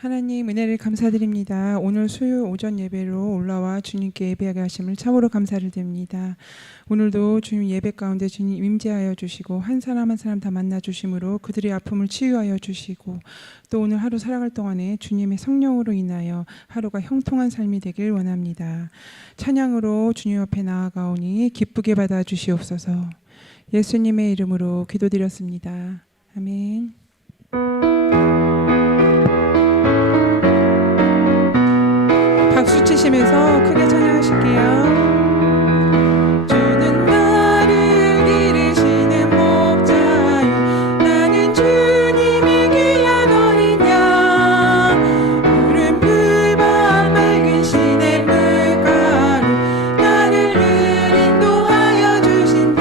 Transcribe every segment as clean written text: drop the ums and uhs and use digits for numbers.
하나님 은혜를 감사드립니다. 오늘 수요 오전 예배로 올라와 주님께 예배하게 하심을 참으로 감사를 드립니다. 오늘도 주님 예배 가운데 주님 임재하여 주시고 한 사람 한 사람 다 만나 주심으로 그들의 아픔을 치유하여 주시고 또 오늘 하루 살아갈 동안에 주님의 성령으로 인하여 하루가 형통한 삶이 되길 원합니다. 찬양으로 주님 앞에 나아가오니 기쁘게 받아 주시옵소서. 예수님의 이름으로 기도드렸습니다. 아멘. 박수 치시면서 크게 찬양하실게요. 기르시는 목자요 나는 주님의 귀한 어린 양 푸른 풀밭 맑은 시냇물가로 나를 늘 인도하여 주신다.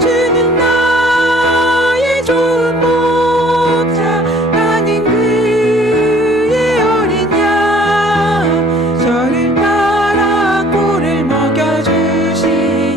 주는 나의 좋은 목자 나는 그의 어린 양 저를 따라 꼴을 먹여주시니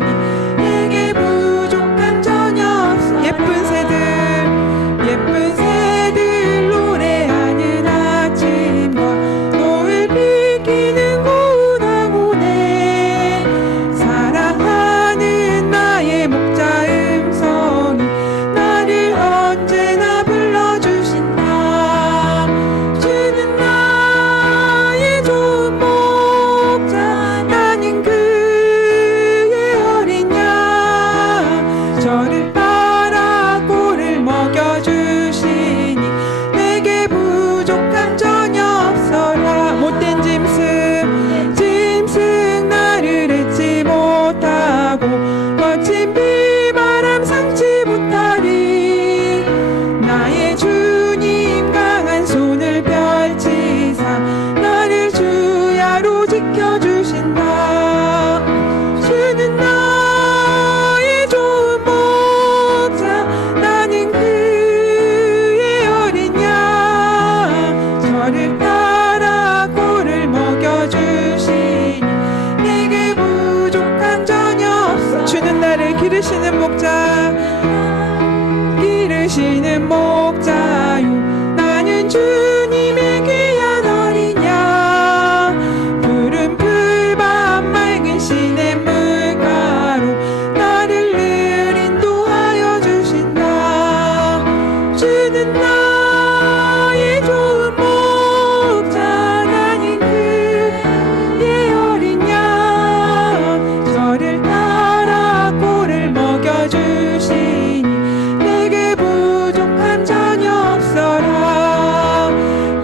내게 부족한 전혀 없어라.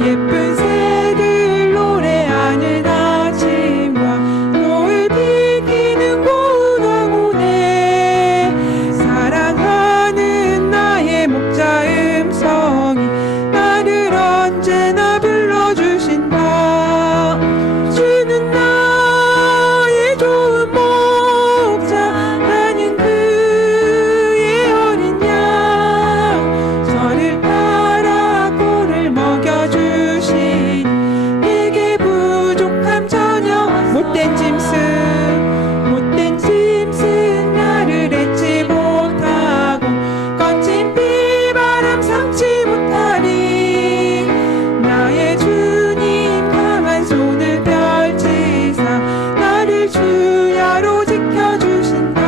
예쁜 새들 노래하는 아침과 노을 비키는 고나고네 사랑하는 나의 목자 음성이 나를 언제나 불러주신다. 주는 나의 좋은 목자 나는 그의 어린 양 저를 따라 꼴을 먹여주시니 내게 부족함 전혀 못된 짐승 나를 잊지 못하고 거친 비바람 삼지 못하리. 나의 주님 강한 손을 펼치사 나를 주야로 지켜주신다.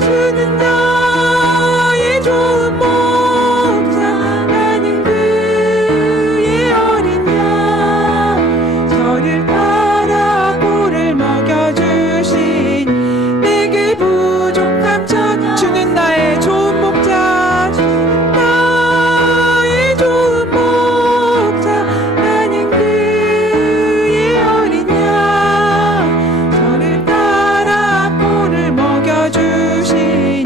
주는 나의 좋은 목자 나는 그의 어린 양 저를 따라 꼴을 먹여주시니 내게 부족함 전혀 주는 나의 좋은 목자 나의 좋은 목자 나는 그의 어린 양 저를 따라 꼴을 먹여주시니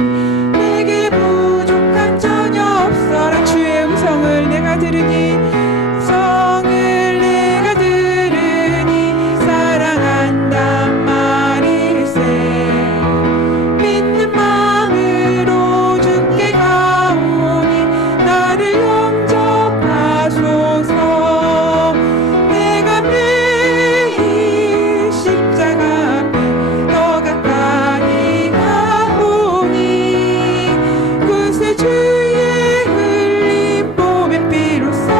내게 부족한 전혀 없어라. 주의 음성을 내가 들으니 사랑한단 말일세. 믿는 마음으로 주께 가오니 나를 영접하소서. 내가 매일 십자가 앞에 더 가까이 가오니 그새 주의 흘린 봄의 비로소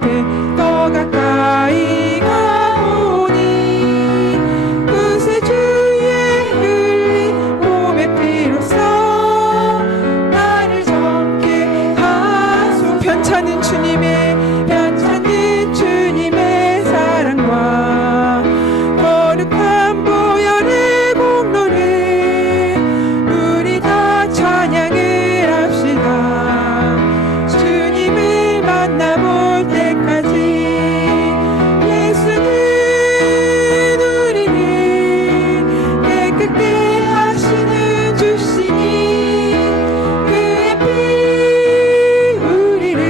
앞에 더 가까이 가오니 구세주의 흘린 몸의 피로써 나를 젊게 하소. 편찮은 주님의 사랑과 거룩한 보혈의 공로를 우리 다 찬양을 합시다. 주님을 만나볼 때까지 예수는 우리를 깨끗게 하시는 주시니 그의 피 우리를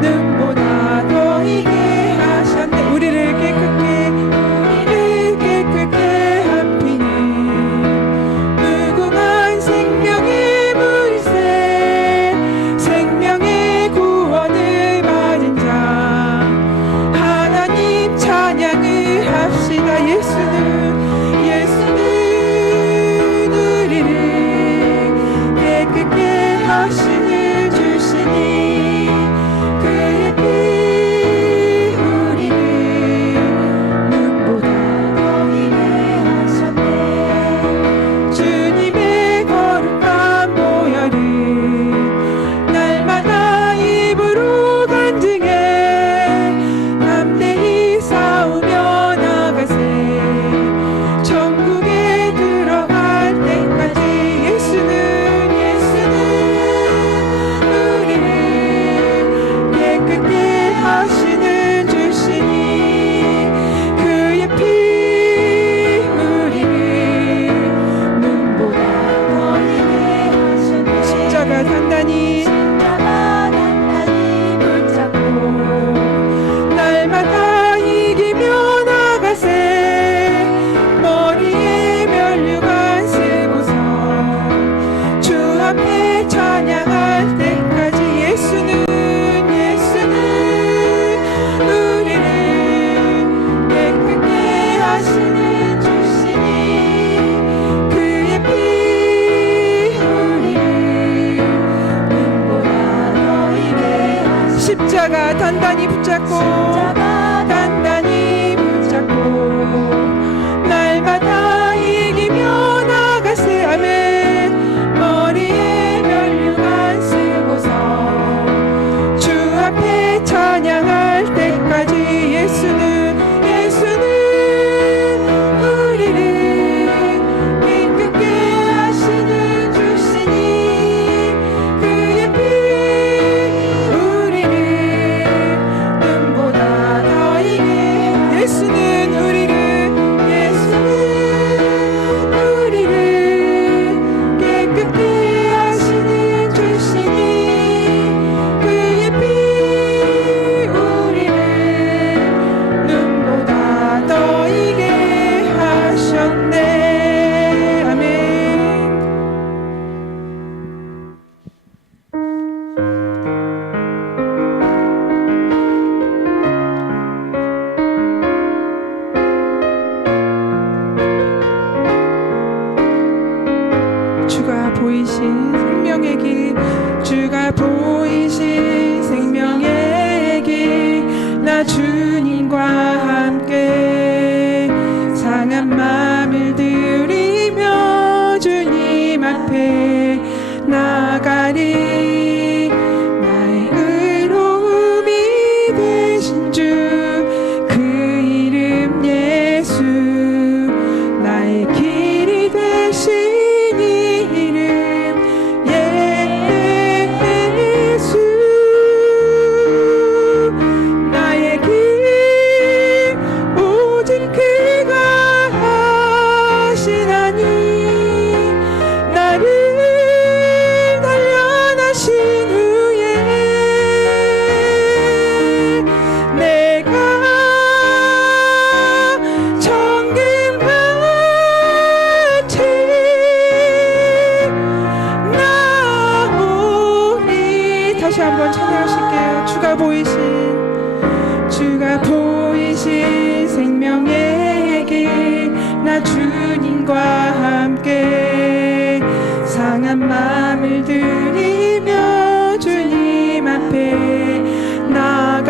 눈보다 더 이게 하셨네. 우리를 깨끗게 한 피는 무궁한 생명의 물새 생명의 구원을 받은 자 하나님 찬양을 합시다. 예수는 우리를 깨끗게 하시는 주시니 그의 피 우리를 눈보다 더 이게 하셨네. 주님의 거룩한 보혈을 날마다 입으로 간증해 담대히 싸우며 나가세. 천국에 들어갈 때까지 예수는 우리를 깨끗게 하시는 주시니 그의 피 우리를 눈보다 더 이게 하셨네. 십자가 단단히 붙잡고 날마다 이기며 나가세. 머리에 면류관 쓰고서 주 앞에 찬양할 때까지 예수는 우리를 깨끗게 하시는 주시니 그의 피 우리를 눈보다 더 이게 하시네. 십자가 단단히 붙잡고 날마다 이기며 나가세. 아멘. 머리에 면류관 쓰고서 주 앞에 찬양할 때까지 예수는 우리를 깨끗게 하시는 주시니 그의 피 우리를 눈보다 더 이게 예수는 우리를 깨끗게 하시는 주시니 그의 피 우리를 눈보다 더 이게 하셨네. 아멘. 주가 보이신 생명의 길, 주가 보이신 생명의 길, 나 주님과 함께 상한 마음을 들이며 주님 앞에 나가리. 나의 의로움이 되신 주 그 이름 예수, 나의 길이 되신 다시 한번 찬양하실게요. 주가 보이신 생명의 길, 나 주님과 함께 상한 마음을 들이며 주님 앞에 나가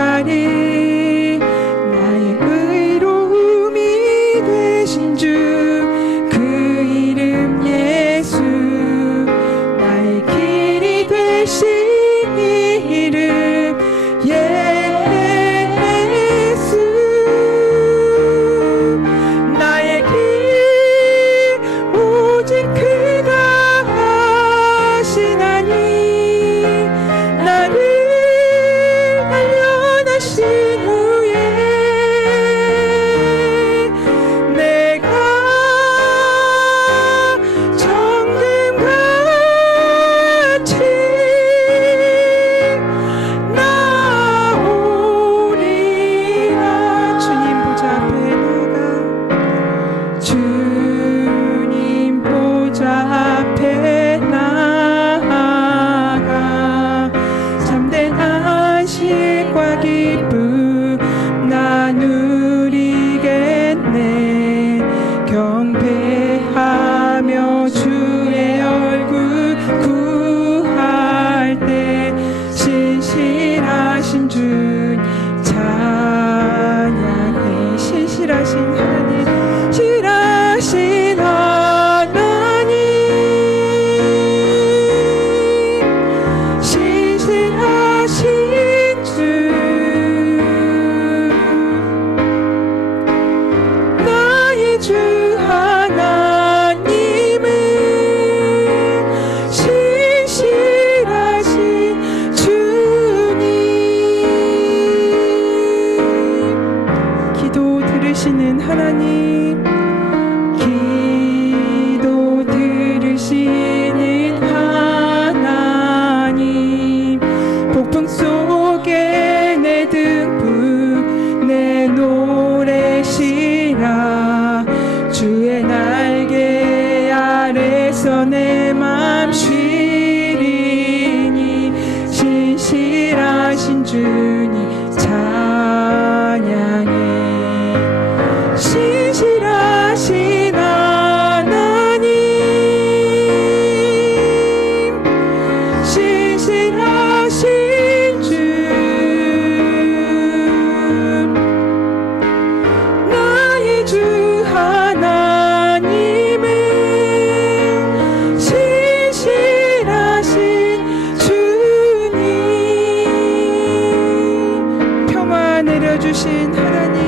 주님 찬양해. 신실하신 하나님, 신실하신 주, 나의 주 하나님은 신실하신 주님. 평화 내려주신 하나님,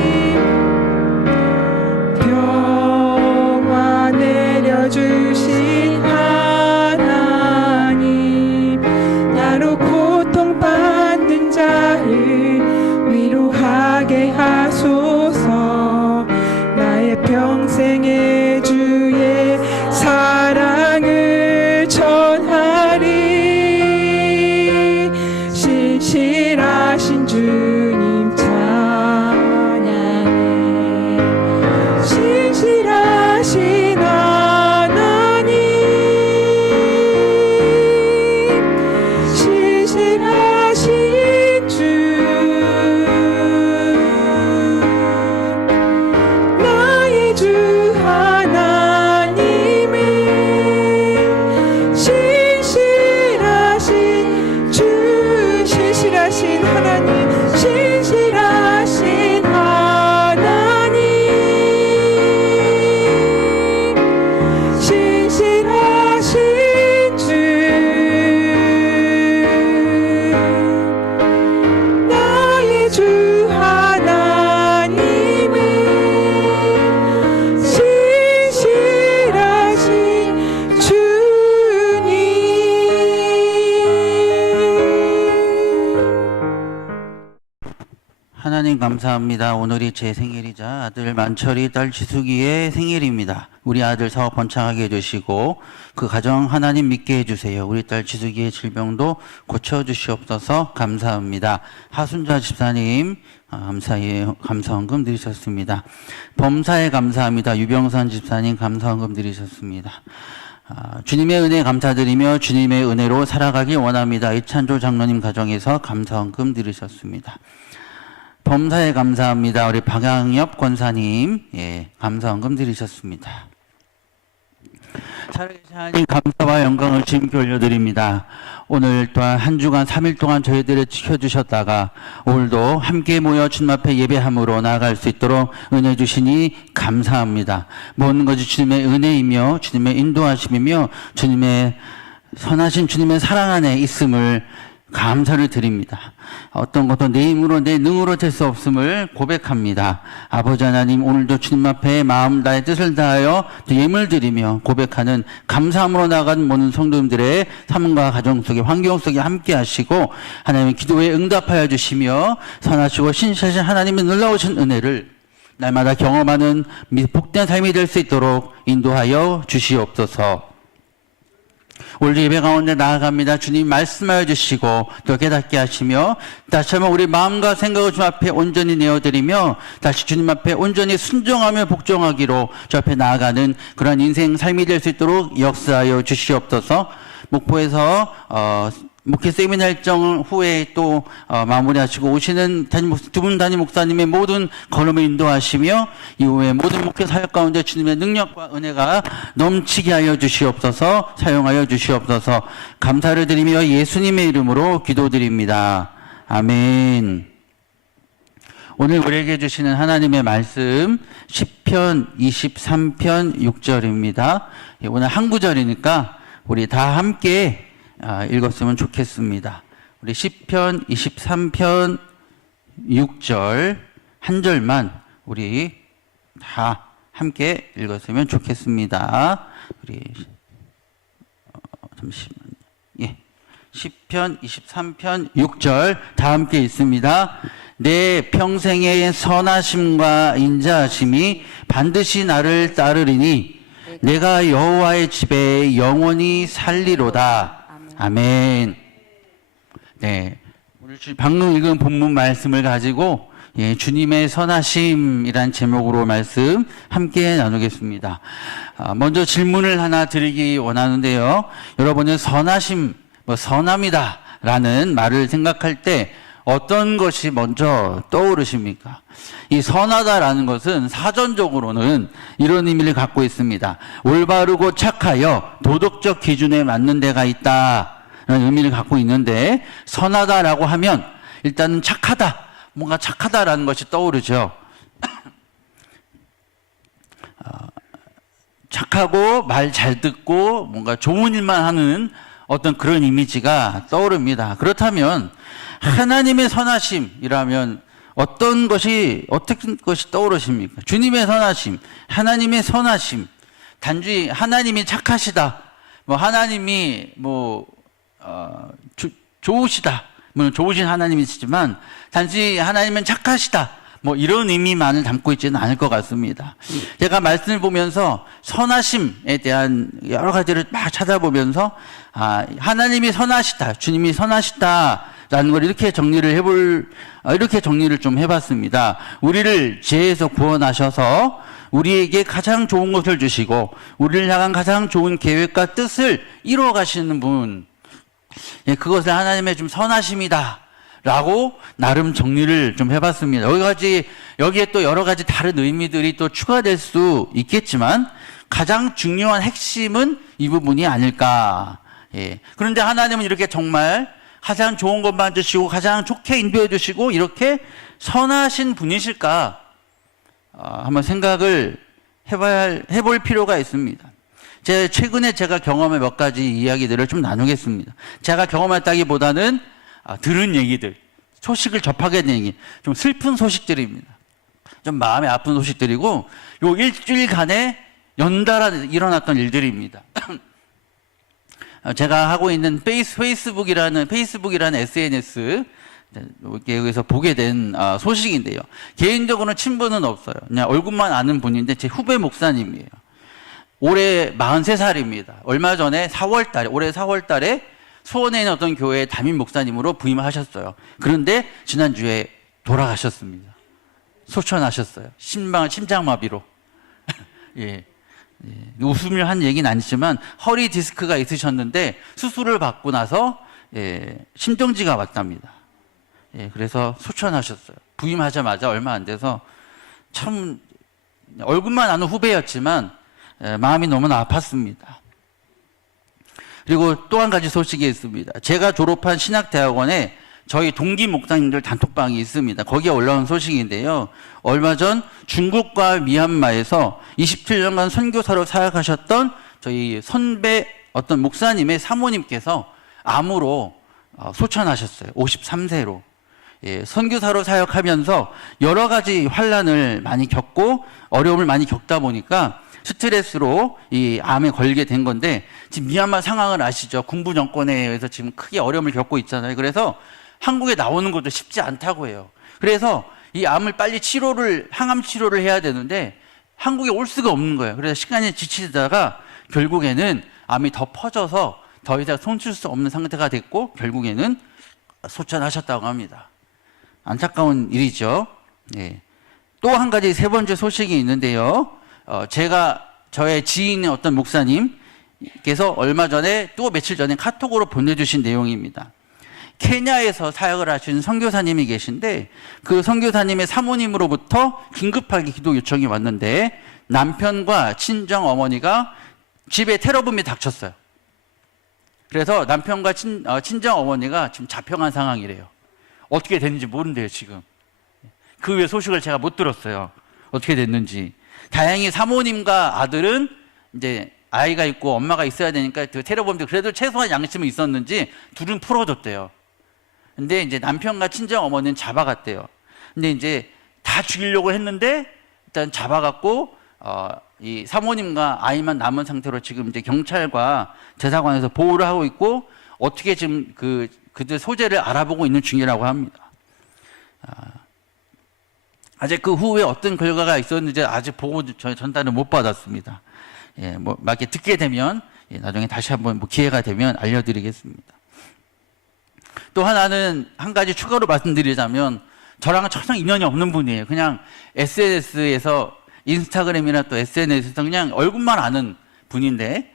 평화 내려주신 하나님, 나로 고통받는 자를 위로하게 하소서. 나의 평생의 주의 사랑을 전하리. 신실하신 주님 찬양해. 신실하신 하나님, 신실하신 주, 나의 주 하나님은 신실하신 주, 신실하신 하나님, 신실하신 하나님, 신실하신 주, 나의 주 하나님은 신실하신 주님. 하나님 감사합니다. 오늘이 제 생일이자 아들 만철이, 딸 지숙이의 생일입니다. 우리 아들 사업 번창하게 해주시고 그 가정 하나님 믿게 해주세요. 우리 딸 지숙이의 질병도 고쳐주시옵소서. 감사합니다. 하순자 집사님 감사헌금 드리셨습니다. 범사에 감사합니다. 유병선 집사님 감사헌금 드리셨습니다. 주님의 은혜 감사드리며 주님의 은혜로 살아가기 원합니다. 이찬조 장로님 가정에서 감사헌금 드리셨습니다. 범사에 감사합니다. 우리 박양엽 권사님 감사헌금 드리셨습니다. 살아계신 하나님 감사와 영광을 주님께 올려드립니다. 오늘 또한 한 주간 3일 동안 저희들을 지켜주셨다가 오늘도 함께 모여 주님 앞에 예배함으로 나아갈 수 있도록 은혜 주시니 감사합니다. 모든 것이 주님의 은혜이며 주님의 인도하심이며 주님의 선하신 주님의 사랑 안에 있음을 감사를 드립니다. 어떤 것도 내 힘으로 내 능으로 될 수 없음을 고백합니다. 아버지 하나님, 오늘도 주님 앞에 마음 나의 뜻을 다하여 예물 드리며 고백하는 감사함으로 나아가는 모든 성도님들의 삶과 가정 속에 환경 속에 함께 하시고 하나님의 기도에 응답하여 주시며 선하시고 신실하신 하나님의 놀라우신 은혜를 날마다 경험하는 복된 삶이 될 수 있도록 인도하여 주시옵소서. 오늘 예배 가운데 나아갑니다. 주님 말씀하여 주시고 또 깨닫게 하시며 다시 한번 우리 마음과 생각을 주님 앞에 온전히 내어드리며 다시 주님 앞에 온전히 순종하며 복종하기로 주 앞에 나아가는 그런 인생 삶이 될 수 있도록 역사하여 주시옵소서. 목포에서 목회 세미나 일정 후에 또 마무리하시고 오시는 두 분 담임 목사님의 모든 걸음을 인도하시며 이후에 모든 목회 사역 가운데 주님의 능력과 은혜가 넘치게 하여 주시옵소서. 사용하여 주시옵소서. 감사를 드리며 예수님의 이름으로 기도드립니다. 아멘. 오늘 우리에게 주시는 하나님의 말씀 시편 23편 6절입니다. 오늘 한 구절이니까 우리 다 함께 읽었으면 좋겠습니다. 우리 시편 23편 6절 한 절만 우리 다 함께 읽었으면 좋겠습니다. 우리 잠시만요. 예. 시편 23편 6절 다 함께 읽습니다. 내 평생의 선하심과 인자하심이 반드시 나를 따르리니 내가 여호와의 집에 영원히 살리로다. 아멘. 네, 오늘 방금 읽은 본문 말씀을 가지고 주님의 선하심이란 제목으로 말씀 함께 나누겠습니다. 먼저 질문을 하나 드리기 원하는데요. 여러분은 선하심, 선함이다 라는 말을 생각할 때 어떤 것이 먼저 떠오르십니까? 이 선하다라는 것은 사전적으로는 이런 의미를 갖고 있습니다. 올바르고 착하여 도덕적 기준에 맞는 데가 있다라는 의미를 갖고 있는데, 선하다라고 하면 일단은 착하다, 뭔가 착하다라는 것이 떠오르죠. 착하고 말 잘 듣고 뭔가 좋은 일만 하는 어떤 그런 이미지가 떠오릅니다. 그렇다면 하나님의 선하심이라면 어떤 것이 떠오르십니까? 주님의 선하심, 하나님의 선하심, 단지 하나님이 착하시다, 뭐 하나님이 좋으시다, 물론 좋으신 하나님이시지만 단지 하나님은 착하시다, 뭐 이런 의미만을 담고 있지는 않을 것 같습니다. 제가 말씀을 보면서 선하심에 대한 여러 가지를 막 찾아보면서 하나님이 선하시다, 주님이 선하시다라는 걸 이렇게 정리를 좀 해봤습니다. 우리를 죄에서 구원하셔서 우리에게 가장 좋은 것을 주시고 우리를 향한 가장 좋은 계획과 뜻을 이루어 가시는 분, 그것을 하나님의 좀 선하심이다 라고 나름 정리를 좀 해봤습니다. 여기에 또 여러 가지 다른 의미들이 또 추가될 수 있겠지만 가장 중요한 핵심은 이 부분이 아닐까. 그런데 하나님은 이렇게 정말 가장 좋은 것만 주시고 가장 좋게 인도해 주시고 이렇게 선하신 분이실까? 한번 생각을 해볼 필요가 있습니다. 최근에 제가 경험한 몇 가지 이야기들을 좀 나누겠습니다. 제가 경험했다기보다는 들은 얘기들, 소식을 접하게 된 얘기, 좀 슬픈 소식들입니다. 좀 마음이 아픈 소식들이고, 요 일주일간에 연달아 일어났던 일들입니다. 제가 하고 있는 페이스북이라는 SNS, 여기서 보게 된 소식인데요. 개인적으로는 친분은 없어요. 그냥 얼굴만 아는 분인데 제 후배 목사님이에요. 올해 43살입니다. 얼마 전에 올해 4월달에 수원에 있는 어떤 교회의 담임 목사님으로 부임을 하셨어요. 그런데 지난주에 돌아가셨습니다. 소천하셨어요. 심장마비로. 웃으며 한 얘기는 아니지만 허리 디스크가 있으셨는데 수술을 받고 나서 심정지가 왔답니다. 그래서 소천하셨어요. 부임하자마자 얼마 안 돼서 참 얼굴만 아는 후배였지만 마음이 너무나 아팠습니다. 그리고 또 한 가지 소식이 있습니다. 제가 졸업한 신학대학원에 저희 동기 목사님들 단톡방이 있습니다. 거기에 올라온 소식인데요. 얼마 전 중국과 미얀마에서 27년간 선교사로 사역하셨던 저희 선배 어떤 목사님의 사모님께서 암으로 소천하셨어요. 53세로. 선교사로 사역하면서 여러 가지 환난을 많이 겪고 어려움을 많이 겪다 보니까 스트레스로 이 암에 걸리게 된 건데, 지금 미얀마 상황을 아시죠? 군부 정권에 의해서 지금 크게 어려움을 겪고 있잖아요. 그래서 한국에 나오는 것도 쉽지 않다고 해요. 그래서 이 암을 빨리 항암 치료를 해야 되는데 한국에 올 수가 없는 거예요. 그래서 시간이 지치다가 결국에는 암이 더 퍼져서 더 이상 손쓸 수 없는 상태가 됐고 결국에는 소천하셨다고 합니다. 안타까운 일이죠. 또 한 가지 세 번째 소식이 있는데요. 저의 지인의 어떤 목사님께서 며칠 전에 카톡으로 보내주신 내용입니다. 케냐에서 사역을 하시는 선교사님이 계신데 그 선교사님의 사모님으로부터 긴급하게 기도 요청이 왔는데 남편과 친정 어머니가 집에 테러범이 닥쳤어요. 그래서 남편과 친정 어머니가 지금 잡혀간 상황이래요. 어떻게 됐는지 모른대요, 지금. 그 외 소식을 제가 못 들었어요. 어떻게 됐는지. 다행히 사모님과 아들은 이제 아이가 있고 엄마가 있어야 되니까 그 테러범들 그래도 최소한 양심은 있었는지 둘은 풀어줬대요. 근데 이제 남편과 친정 어머니는 잡아갔대요. 근데 이제 다 죽이려고 했는데 일단 잡아갔고 이 사모님과 아이만 남은 상태로 지금 이제 경찰과 대사관에서 보호를 하고 있고 어떻게 지금 그들 소재를 알아보고 있는 중이라고 합니다. 아직 그 후에 어떤 결과가 있었는지 아직 보고 전달을 못 받았습니다. 막 이렇게 듣게 되면 나중에 다시 한번 기회가 되면 알려드리겠습니다. 또 하나는 한 가지 추가로 말씀드리자면 저랑은 전혀 인연이 없는 분이에요. 그냥 SNS에서 인스타그램이나 또 SNS에서 그냥 얼굴만 아는 분인데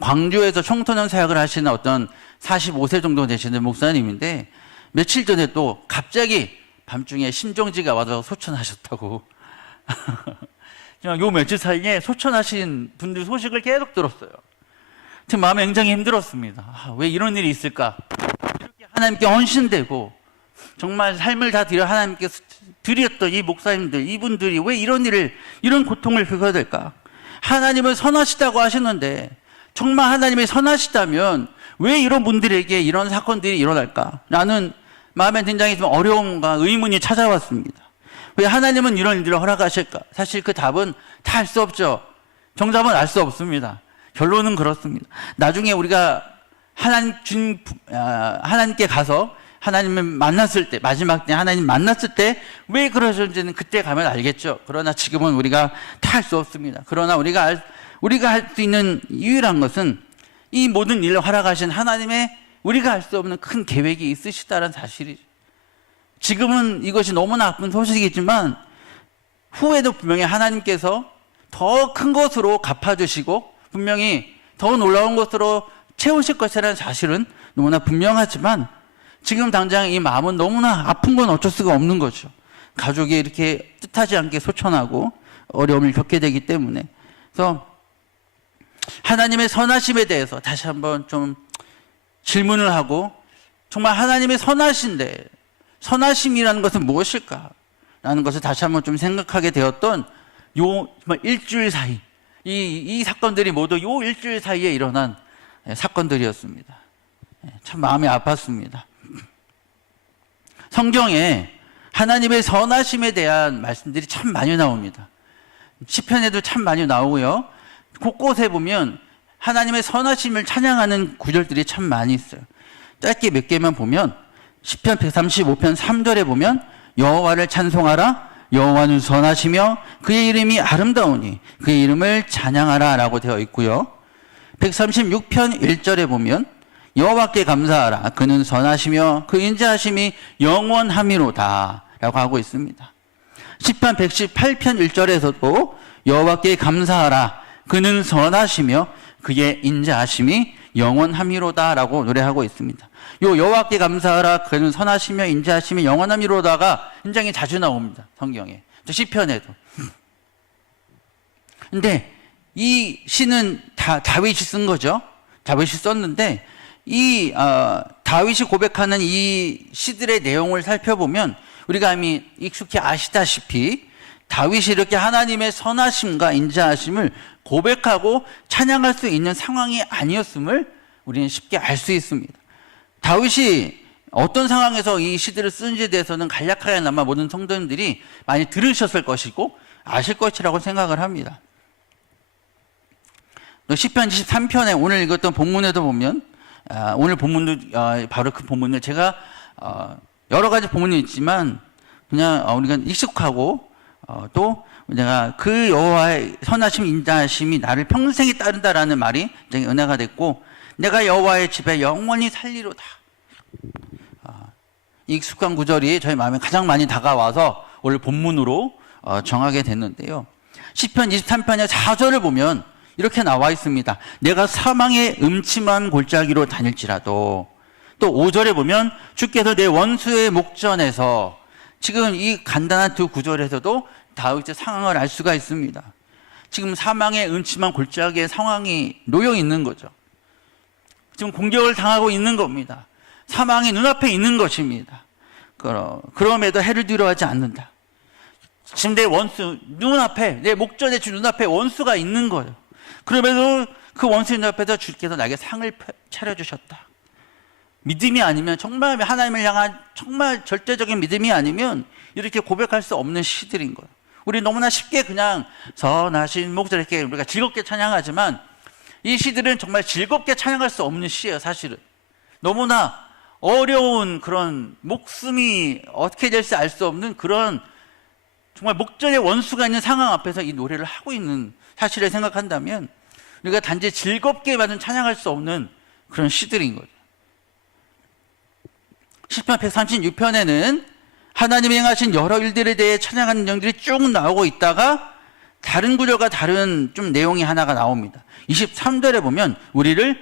광주에서 청소년 사역을 하시는 어떤 45세 정도 되시는 목사님인데 며칠 전에 또 갑자기 밤중에 심정지가 와서 소천하셨다고. 그냥 요 며칠 사이에 소천하신 분들 소식을 계속 들었어요. 제 마음이 굉장히 힘들었습니다. 왜 이런 일이 있을까? 이렇게 하나님께 헌신되고 정말 삶을 다 드려 하나님께 드렸던 이 목사님들, 이분들이 왜 이런 고통을 겪어야 될까? 하나님은 선하시다고 하셨는데 정말 하나님이 선하시다면 왜 이런 분들에게 이런 사건들이 일어날까? 라는 마음에 굉장히 좀 어려움과 의문이 찾아왔습니다. 왜 하나님은 이런 일들을 허락하실까? 사실 그 답은 다 알 수 없죠. 정답은 알 수 없습니다. 결론은 그렇습니다. 나중에 우리가 하나님께 가서 하나님을 만났을 때, 마지막 때 하나님 만났을 때 왜 그러셨는지는 그때 가면 알겠죠. 그러나 지금은 우리가 다 알 수 없습니다. 그러나 우리가 할 수 있는 유일한 것은 이 모든 일을 허락하신 하나님의 우리가 알 수 없는 큰 계획이 있으시다는 사실이죠. 지금은 이것이 너무나 아픈 소식이지만 후에도 분명히 하나님께서 더 큰 것으로 갚아주시고 분명히 더 놀라운 것으로 채우실 것이라는 사실은 너무나 분명하지만 지금 당장 이 마음은 너무나 아픈 건 어쩔 수가 없는 거죠. 가족이 이렇게 뜻하지 않게 소천하고 어려움을 겪게 되기 때문에. 그래서 하나님의 선하심에 대해서 다시 한번 좀 질문을 하고 정말 하나님의 선하신데 선하심이라는 것은 무엇일까? 라는 것을 다시 한번 좀 생각하게 되었던 요 정말 일주일 사이 이 사건들이 모두 요 일주일 사이에 일어난 사건들이었습니다. 참 마음이 아팠습니다. 성경에 하나님의 선하심에 대한 말씀들이 참 많이 나옵니다. 시편에도 참 많이 나오고요. 곳곳에 보면 하나님의 선하심을 찬양하는 구절들이 참 많이 있어요. 짧게 몇 개만 보면 시편 135편 3절에 보면 여호와를 찬송하라 여호와는 선하시며 그의 이름이 아름다우니 그의 이름을 찬양하라 라고 되어 있고요. 136편 1절에 보면 여호와께 감사하라 그는 선하시며 그 인자하심이 영원함이로다 라고 하고 있습니다. 시편 118편 1절에서도 여호와께 감사하라 그는 선하시며 그의 인자하심이 영원함이로다 라고 노래하고 있습니다. 요 여호와께 감사하라 그는 선하시며 인자하심이 영원함이로다가 굉장히 자주 나옵니다. 성경에. 또 시편에도. 근데 이 시는 다윗이 쓴 거죠. 다윗이 썼는데 이 다윗이 고백하는 이 시들의 내용을 살펴보면 우리가 이미 익숙히 아시다시피 다윗이 이렇게 하나님의 선하심과 인자하심을 고백하고 찬양할 수 있는 상황이 아니었음을 우리는 쉽게 알 수 있습니다. 다윗이 어떤 상황에서 이 시들을 쓰는지에 대해서는 간략하게나마 모든 성도님들이 많이 들으셨을 것이고 아실 것이라고 생각을 합니다. 또 시편 23편에 오늘 읽었던 본문에도 보면 오늘 본문도 바로 그 본문을 제가 여러 가지 본문이 있지만 그냥 우리가 익숙하고 또 내가 그 여호와의 선하심 인자하심이 나를 평생에 따른다라는 말이 굉장히 은혜가 됐고 내가 여호와의 집에 영원히 살리로다. 익숙한 구절이 저희 마음에 가장 많이 다가와서 오늘 본문으로 정하게 됐는데요. 시편 23편의 4절을 보면 이렇게 나와 있습니다. 내가 사망의 음침한 골짜기로 다닐지라도 또 5절에 보면 주께서 내 원수의 목전에서 지금 이 간단한 두 구절에서도 다윗의 상황을 알 수가 있습니다. 지금 사망의 음침한 골짜기의 상황이 놓여 있는 거죠. 지금 공격을 당하고 있는 겁니다. 사망이 눈앞에 있는 것입니다. 그럼에도 해를 두려워하지 않는다. 지금 내 원수 눈앞에 내 목전에 주 눈앞에 원수가 있는 거예요. 그럼에도 그 원수의 눈앞에서 주께서 나에게 상을 차려주셨다. 믿음이 아니면 정말 하나님을 향한 정말 절대적인 믿음이 아니면 이렇게 고백할 수 없는 시들인 거예요. 우리 너무나 쉽게 그냥 선하신 목소리 이렇게 우리가 즐겁게 찬양하지만 이 시들은 정말 즐겁게 찬양할 수 없는 시예요. 사실은 너무나 어려운 그런 목숨이 어떻게 될지 알 수 없는 그런 정말 목전에 원수가 있는 상황 앞에서 이 노래를 하고 있는 사실을 생각한다면 우리가 단지 즐겁게만은 찬양할 수 없는 그런 시들인 거죠. 시편 136편에는 하나님이 행하신 여러 일들에 대해 찬양하는 내용들이 쭉 나오고 있다가 다른 구절과 다른 좀 내용이 하나가 나옵니다. 23절에 보면 우리를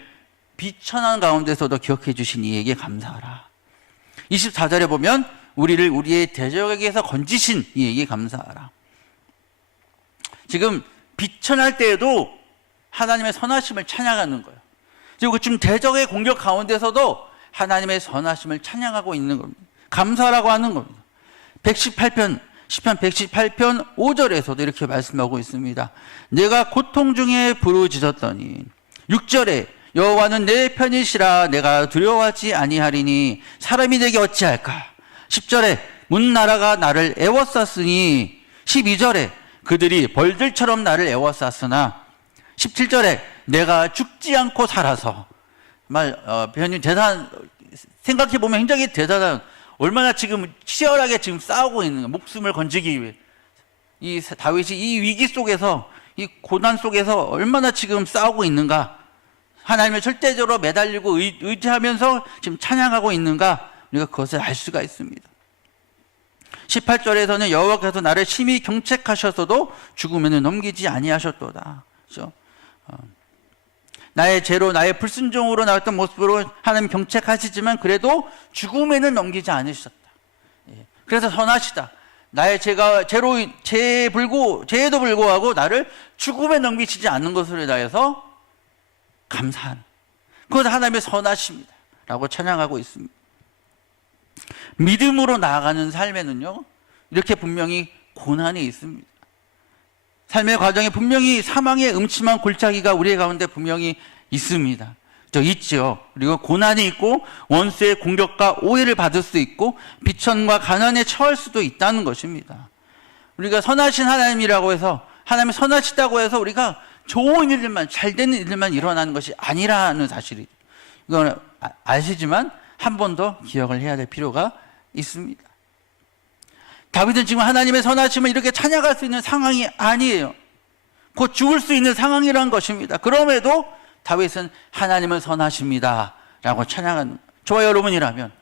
비천한 가운데서도 기억해 주신 이에게 감사하라. 24절에 보면 우리를 우리의 대적에게서 건지신 이에게 감사하라. 지금 비천할 때에도 하나님의 선하심을 찬양하는 거예요. 그리고 지금 대적의 공격 가운데서도 하나님의 선하심을 찬양하고 있는 겁니다. 감사라고 하는 겁니다. 118편 시편 118편 5절에서도 이렇게 말씀하고 있습니다. 내가 고통 중에 부르짖었더니 6절에 여호와는 내 편이시라 내가 두려워하지 아니하리니 사람이 내게 어찌할까. 10절에 문나라가 나를 애워쌌으니 12절에 그들이 벌들처럼 나를 애워쌌으나 17절에 내가 죽지 않고 살아서 배우님 대단 생각해 보면 굉장히 대단한 얼마나 지금 치열하게 지금 싸우고 있는 거예요. 목숨을 건지기 위해 이 다윗이 이 위기 속에서 이 고난 속에서 얼마나 지금 싸우고 있는가 하나님을 절대적으로 매달리고 의지하면서 지금 찬양하고 있는가 우리가 그것을 알 수가 있습니다. 18절에서는 여호와께서 나를 심히 경책하셨어도 죽음에는 넘기지 아니하셨도다. 그렇죠? 나의 죄로 나의 불순종으로 나왔던 모습으로 하나님 경책하시지만 그래도 죽음에는 넘기지 않으셨다. 그래서 선하시다. 나의 죄에도 불구하고 나를 죽음에 넘기시지 않는 것으로 인하여서 감사하는 그것 하나님의 선하십니다 라고 찬양하고 있습니다. 믿음으로 나아가는 삶에는요 이렇게 분명히 고난이 있습니다. 삶의 과정에 분명히 사망의 음침한 골짜기가 우리 가운데 분명히 있습니다. 있죠. 그리고 고난이 있고 원수의 공격과 오해를 받을 수 있고 비천과 가난에 처할 수도 있다는 것입니다. 우리가 선하신 하나님이라고 해서 하나님이 선하시다고 해서 우리가 좋은 일들만 잘 되는 일들만 일어나는 것이 아니라는 사실이죠. 이건 아시지만 한 번 더 기억을 해야 될 필요가 있습니다. 다윗은 지금 하나님의 선하심을 이렇게 찬양할 수 있는 상황이 아니에요. 곧 죽을 수 있는 상황이란 것입니다. 그럼에도 다윗은 하나님은 선하십니다 라고 찬양하는 저와 여러분이라면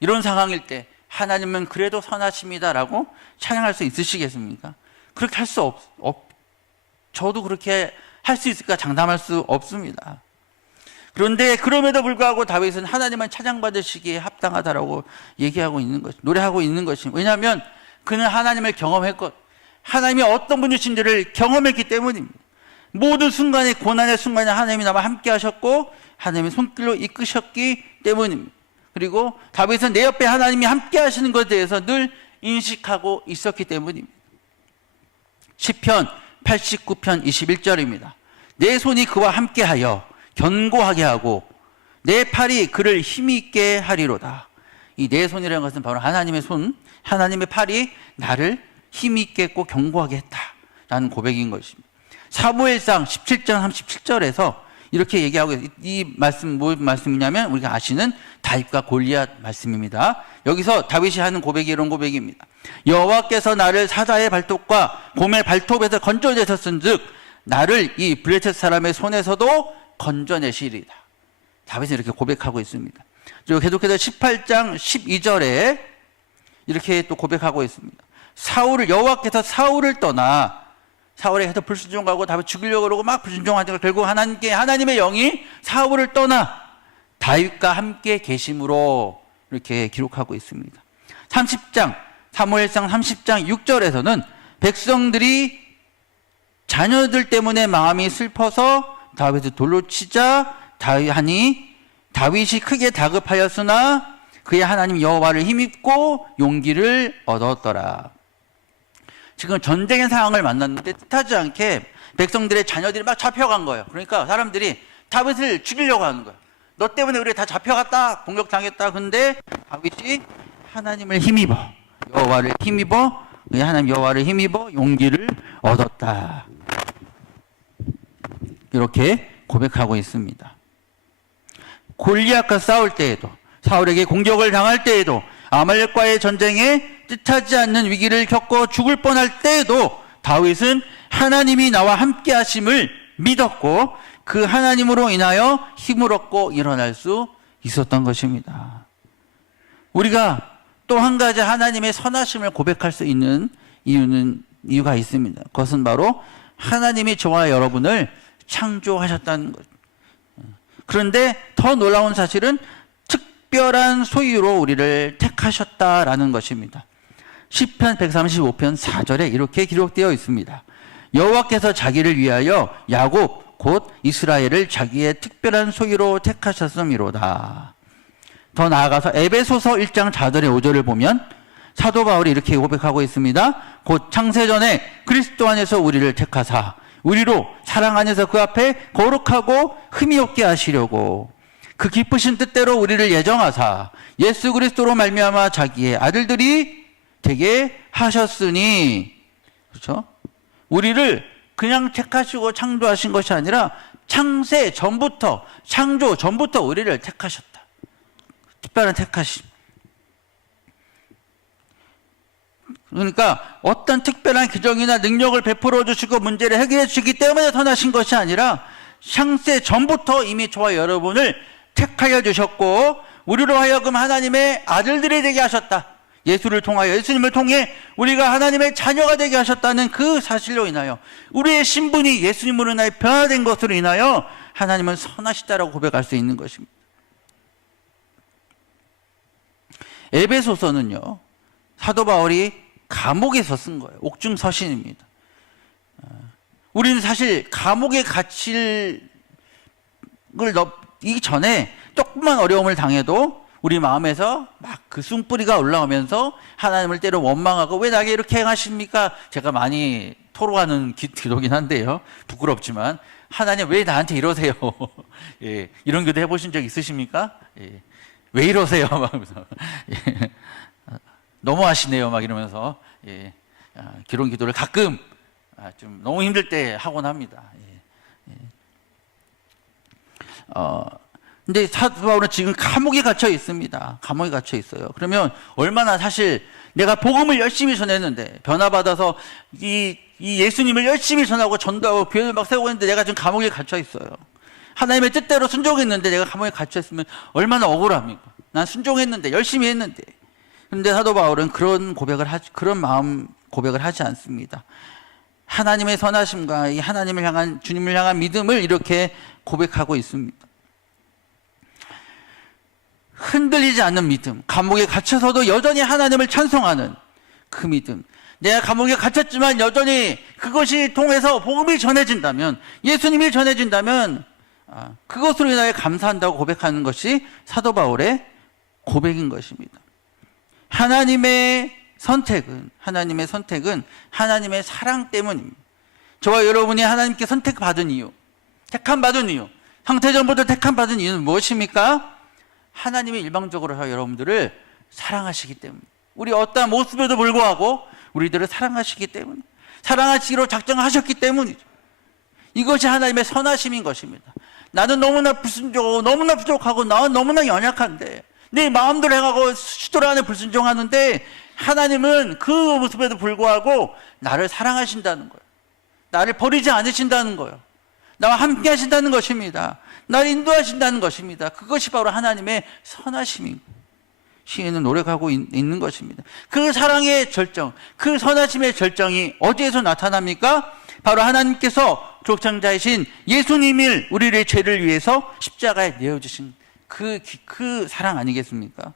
이런 상황일 때 하나님은 그래도 선하십니다 라고 찬양할 수 있으시겠습니까? 그렇게 할 수 저도 그렇게 할 수 있을까 장담할 수 없습니다. 그런데 그럼에도 불구하고 다윗은 하나님은 찬양받으시기에 합당하다라고 얘기하고 있는 것, 노래하고 있는 것입니다. 왜냐하면 그는 하나님을 경험했고 하나님이 어떤 분이신지를 경험했기 때문입니다. 모든 순간에 고난의 순간에 하나님이 나와 함께 하셨고 하나님의 손길로 이끄셨기 때문입니다. 그리고 다윗은 내 옆에 하나님이 함께 하시는 것에 대해서 늘 인식하고 있었기 때문입니다. 시편 89편 21절입니다. 내 손이 그와 함께하여 견고하게 하고 내 팔이 그를 힘있게 하리로다. 이 내 손이라는 것은 바로 하나님의 손, 하나님의 팔이 나를 힘있게 했고 견고하게 했다라는 고백인 것입니다. 사무엘상 17장 37절에서 이렇게 얘기하고 이 말씀 무슨 말씀이냐면 우리가 아시는 다윗과 골리앗 말씀입니다. 여기서 다윗이 하는 고백이 이런 고백입니다. 여호와께서 나를 사자의 발톱과 곰의 발톱에서 건져내셨은즉 나를 이 블레셋 사람의 손에서도 건져내시리다. 다윗은 이렇게 고백하고 있습니다. 그리고 계속해서 18장 12절에 이렇게 또 고백하고 있습니다. 여호와께서 사울을 떠나 사울의 해서 불순종하고 다윗 죽이려고 그러고 막 불순종하니까 결국 하나님의 영이 사울을 떠나 다윗과 함께 계심으로 이렇게 기록하고 있습니다. 사무엘상 30장 6절에서는 백성들이 자녀들 때문에 마음이 슬퍼서 다윗을 돌로 치자 다윗이 크게 다급하였으나 그의 하나님 여호와를 힘입고 용기를 얻었더라. 지금 전쟁의 상황을 만났는데 뜻하지 않게 백성들의 자녀들이 막 잡혀간 거예요. 그러니까 사람들이 다윗을 죽이려고 하는 거예요. 너 때문에 우리 다 잡혀갔다, 공격당했다. 근데 다윗이 하나님을 힘입어, 여호와를 힘입어, 하나님 여호와를 힘입어 용기를 얻었다. 이렇게 고백하고 있습니다. 골리앗과 싸울 때에도 사울에게 공격을 당할 때에도 아말렉과의 전쟁에 뜻하지 않는 위기를 겪고 죽을 뻔할 때에도 다윗은 하나님이 나와 함께 하심을 믿었고 그 하나님으로 인하여 힘을 얻고 일어날 수 있었던 것입니다. 우리가 또 한 가지 하나님의 선하심을 고백할 수 있는 이유가 있습니다. 그것은 바로 하나님이 저와 여러분을 창조하셨다는 것. 그런데 더 놀라운 사실은 특별한 소유로 우리를 택하셨다라는 것입니다. 시편 135편 4절에 이렇게 기록되어 있습니다. 여호와께서 자기를 위하여 야곱 곧 이스라엘을 자기의 특별한 소유로 택하셨음이로다. 더 나아가서 에베소서 1장 4절의 5절을 보면 사도 바울이 이렇게 고백하고 있습니다. 곧 창세전에 그리스도 안에서 우리를 택하사 우리로 사랑 안에서 그 앞에 거룩하고 흠이 없게 하시려고 그 기쁘신 뜻대로 우리를 예정하사 예수 그리스도로 말미암아 자기의 아들들이 되게 하셨으니, 그렇죠? 우리를 그냥 택하시고 창조하신 것이 아니라 창세 전부터, 창조 전부터 우리를 택하셨다. 특별한 택하심. 그러니까 어떤 특별한 규정이나 능력을 베풀어 주시고 문제를 해결해 주시기 때문에 선하신 것이 아니라 창세 전부터 이미 저와 여러분을 택하여 주셨고 우리로 하여금 하나님의 아들들이 되게 하셨다. 예수를 통하여, 예수님을 통해 우리가 하나님의 자녀가 되게 하셨다는 그 사실로 인하여 우리의 신분이 예수님으로 인하여 변화된 것으로 인하여 하나님은 선하시다라고 고백할 수 있는 것입니다. 에베소서는요, 사도 바울이 감옥에서 쓴 거예요. 옥중 서신입니다. 우리는 사실 감옥에 갇힐 걸 넣기 전에 조금만 어려움을 당해도 우리 마음에서 막 그 숭뿌리가 올라오면서 하나님을 때로 원망하고 왜 나에게 이렇게 행하십니까? 제가 많이 토로하는 기도긴 한데요. 부끄럽지만 하나님 왜 나한테 이러세요? 예, 이런 기도 해보신 적 있으십니까? 예, 왜 이러세요? 막 예, 너무하시네요. 막 이러면서 예, 그런 기도를 가끔 좀 너무 힘들 때 하곤 합니다. 예, 근데 사도 바울은 지금 감옥에 갇혀 있습니다. 감옥에 갇혀 있어요. 그러면 얼마나 사실 내가 복음을 열심히 전했는데 변화받아서 이 예수님을 열심히 전하고 전도하고 교회를 막 세우고 있는데 내가 지금 감옥에 갇혀 있어요. 하나님의 뜻대로 순종했는데 내가 감옥에 갇혀 있으면 얼마나 억울합니까? 난 순종했는데 열심히 했는데. 그런데 사도 바울은 그런 마음 고백을 하지 않습니다. 하나님의 선하심과 이 하나님을 향한 주님을 향한 믿음을 이렇게 고백하고 있습니다. 흔들리지 않는 믿음, 감옥에 갇혀서도 여전히 하나님을 찬송하는 그 믿음. 내가 감옥에 갇혔지만 여전히 그것이 통해서 복음이 전해진다면, 예수님이 전해진다면 그것으로 인하여 감사한다고 고백하는 것이 사도 바울의 고백인 것입니다. 하나님의 선택은 하나님의 사랑 때문입니다. 저와 여러분이 하나님께 선택받은 이유, 택함받은 이유, 형태전부터 택함받은 이유는 무엇입니까? 하나님이 일방적으로 여러분들을 사랑하시기 때문에, 우리 어떠한 모습에도 불구하고 우리들을 사랑하시기 때문에, 사랑하시기로 작정하셨기 때문이죠. 이것이 하나님의 선하심인 것입니다. 나는 너무나 불순종하고 너무나 부족하고 나는 너무나 연약한데 내 마음대로 행하고 시도를 안에 불순종하는데 하나님은 그 모습에도 불구하고 나를 사랑하신다는 거예요. 나를 버리지 않으신다는 거예요. 나와 함께 하신다는 것입니다. 나를 인도하신다는 것입니다. 그것이 바로 하나님의 선하심인 시인은 노력하고 있는 것입니다. 그 사랑의 절정, 그 선하심의 절정이 어디에서 나타납니까? 바로 하나님께서 조창자이신 예수님을 우리의 죄를 위해서 십자가에 내어주신 그 사랑 아니겠습니까?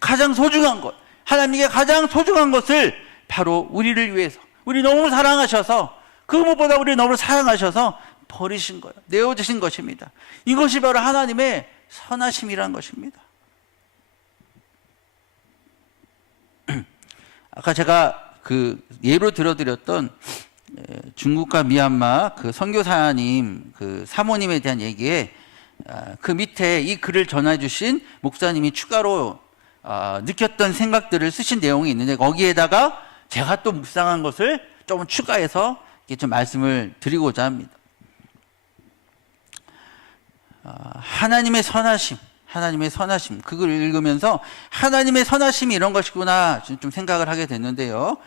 가장 소중한 것, 하나님께 가장 소중한 것을 바로 우리를 위해서, 우리 너무 사랑하셔서, 그 무엇보다 우리 너무 사랑하셔서 버리신 거예요. 내어주신 것입니다. 이것이 바로 하나님의 선하심이라는 것입니다. 아까 제가 그 예로 들어드렸던 중국과 미얀마 그 선교사님, 그 사모님에 대한 얘기에 그 밑에 이 글을 전해주신 목사님이 추가로 느꼈던 생각들을 쓰신 내용이 있는데, 거기에다가 제가 또 묵상한 것을 조금 추가해서 좀 말씀을 드리고자 합니다. 하나님의 선하심, 그걸 읽으면서 하나님의 선하심이 이런 것이구나 좀 생각을 하게 됐는데요.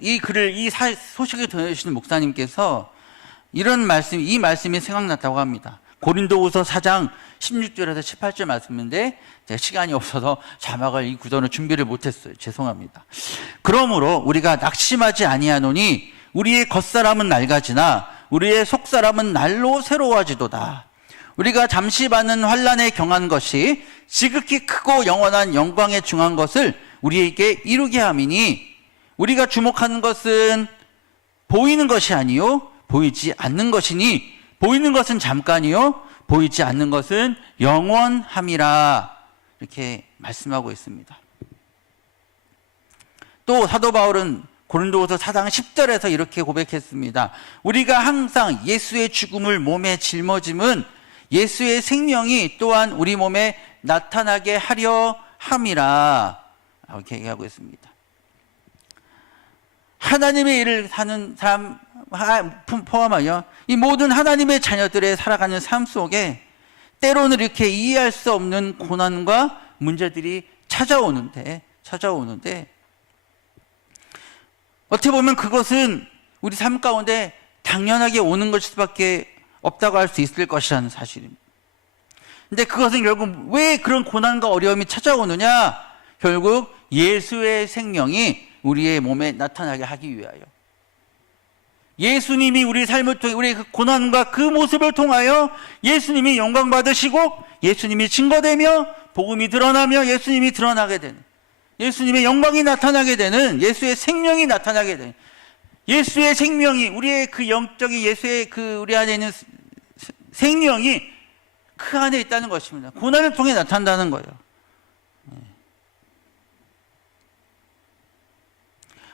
이 글을, 이 소식을 전해주시는 목사님께서 이 말씀이 생각났다고 합니다. 고린도후서 4장 16절에서 18절 말씀인데 제가 시간이 없어서 자막을 이 구절을 준비를 못했어요. 죄송합니다. 그러므로 우리가 낙심하지 아니하노니 우리의 겉사람은 낡아지나 우리의 속사람은 날로 새로워지도다. 우리가 잠시 받는 환난에 경한 것이 지극히 크고 영원한 영광에 중한 것을 우리에게 이루게 함이니 우리가 주목하는 것은 보이는 것이 아니요 보이지 않는 것이니 보이는 것은 잠깐이요 보이지 않는 것은 영원함이라 이렇게 말씀하고 있습니다. 또 사도 바울은 고린도후서 4장 10절에서 이렇게 고백했습니다. 우리가 항상 예수의 죽음을 몸에 짊어짐은 예수의 생명이 또한 우리 몸에 나타나게 하려 함이라 이렇게 얘기하고 있습니다. 하나님의 일을 사는 사람 포함하여 이 모든 하나님의 자녀들의 살아가는 삶 속에 때로는 이렇게 이해할 수 없는 고난과 문제들이 찾아오는데 어떻게 보면 그것은 우리 삶 가운데 당연하게 오는 것 수밖에 없다고 할 수 있을 것이라는 사실입니다. 근데 그것은 결국 왜 그런 고난과 어려움이 찾아오느냐? 결국 예수의 생명이 우리의 몸에 나타나게 하기 위하여, 예수님이 우리 삶을 통해 우리의 그 고난과 그 모습을 통하여 예수님이 영광 받으시고 예수님이 증거되며 복음이 드러나며 예수님이 드러나게 되는, 예수님의 영광이 나타나게 되는, 예수의 생명이 나타나게 되는, 예수의 생명이 우리의 그 영적인 예수의 그 우리 안에 있는 생명이 그 안에 있다는 것입니다. 고난을 통해 나타난다는 거예요.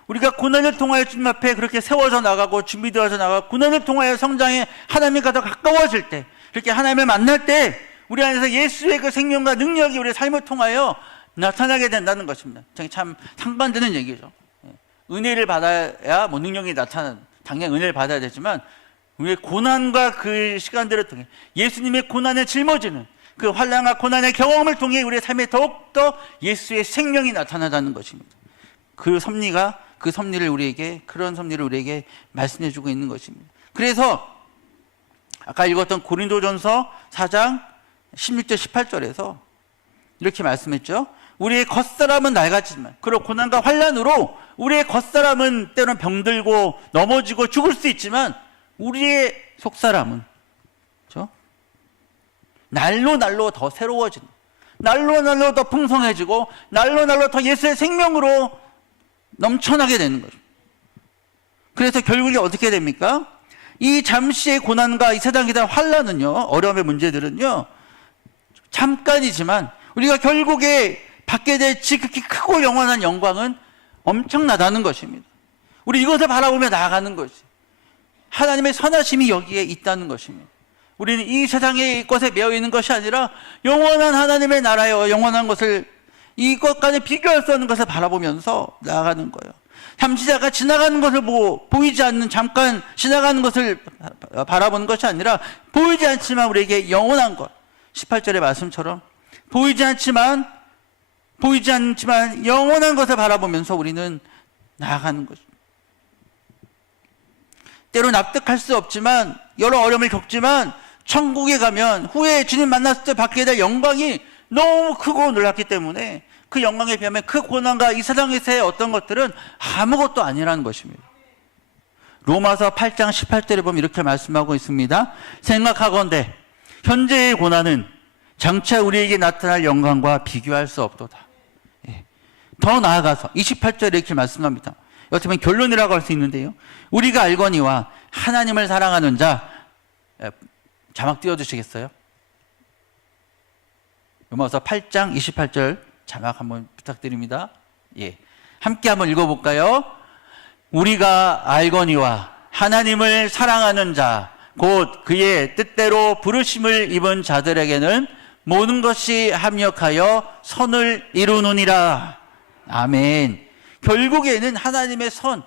우리가 고난을 통하여 주님 앞에 그렇게 세워져 나가고 준비되어져 나가고 고난을 통하여 성장해 하나님과 더 가까워질 때, 그렇게 하나님을 만날 때 우리 안에서 예수의 그 생명과 능력이 우리의 삶을 통하여 나타나게 된다는 것입니다. 참 상반되는 얘기죠. 은혜를 받아야 뭐 능력이 나타나는, 당연히 은혜를 받아야 되지만 우리의 고난과 그 시간들을 통해 예수님의 고난에 짊어지는 그 환난과 고난의 경험을 통해 우리의 삶에 더욱더 예수의 생명이 나타나다는 것입니다. 그 섭리를 우리에게, 그런 섭리를 우리에게 말씀해 주고 있는 것입니다. 그래서 아까 읽었던 고린도전서 4장 16절 18절에서 이렇게 말씀했죠. 우리의 겉사람은 낡아지지만, 그리고 고난과 환난으로 우리의 겉사람은 때로는 병들고 넘어지고 죽을 수 있지만 우리의 속사람은 그렇죠? 날로 더 새로워지는, 날로 더 풍성해지고 날로 더 예수의 생명으로 넘쳐나게 되는 거죠. 그래서 결국에 어떻게 됩니까? 이 잠시의 고난과 이 세상에 대한 환난은요, 어려움의 문제들은요, 잠깐이지만 우리가 결국에 받게 될 지극히 크고 영원한 영광은 엄청나다는 것입니다. 우리 이것을 바라보며 나아가는 것이, 하나님의 선하심이 여기에 있다는 것입니다. 우리는 이 세상의 것에 매여 있는 것이 아니라 영원한 하나님의 나라요, 영원한 것을, 이것과는 비교할 수 없는 것을 바라보면서 나아가는 거예요. 잠시자가 지나가는 것을 보이지 않는, 잠깐 지나가는 것을 바라보는 것이 아니라 보이지 않지만 우리에게 영원한 것, 18절의 말씀처럼 보이지 않지만 영원한 것을 바라보면서 우리는 나아가는 것입니다. 때로 납득할 수 없지만, 여러 어려움을 겪지만 천국에 가면 후에 주님 만났을 때 받게 될 영광이 너무 크고 놀랍기 때문에 그 영광에 비하면 그 고난과 이 세상에서의 어떤 것들은 아무것도 아니라는 것입니다. 로마서 8장 18절에 보면 이렇게 말씀하고 있습니다. 생각하건대 현재의 고난은 장차 우리에게 나타날 영광과 비교할 수 없도다. 더 나아가서 28절에 이렇게 말씀합니다. 어떻게 보면 결론이라고 할 수 있는데요, 우리가 알거니와 하나님을 사랑하는 자, 자막 띄워주시겠어요? 로마서 8장 28절 자막 한번 부탁드립니다. 예, 함께 한번 읽어볼까요? 우리가 알거니와 하나님을 사랑하는 자, 곧 그의 뜻대로 부르심을 입은 자들에게는 모든 것이 합력하여 선을 이루느니라. 아멘. 결국에는 하나님의 선,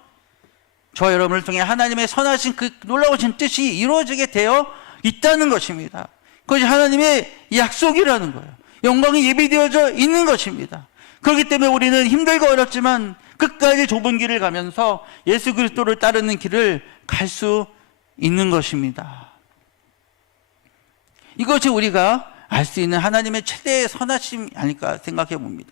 저 여러분을 통해 하나님의 선하신 그 놀라우신 뜻이 이루어지게 되어 있다는 것입니다. 그것이 하나님의 약속이라는 거예요. 영광이 예비되어져 있는 것입니다. 그렇기 때문에 우리는 힘들고 어렵지만 끝까지 좁은 길을 가면서 예수 그리스도를 따르는 길을 갈 수 있는 것입니다. 이것이 우리가 알 수 있는 하나님의 최대의 선하심이 아닐까 생각해 봅니다.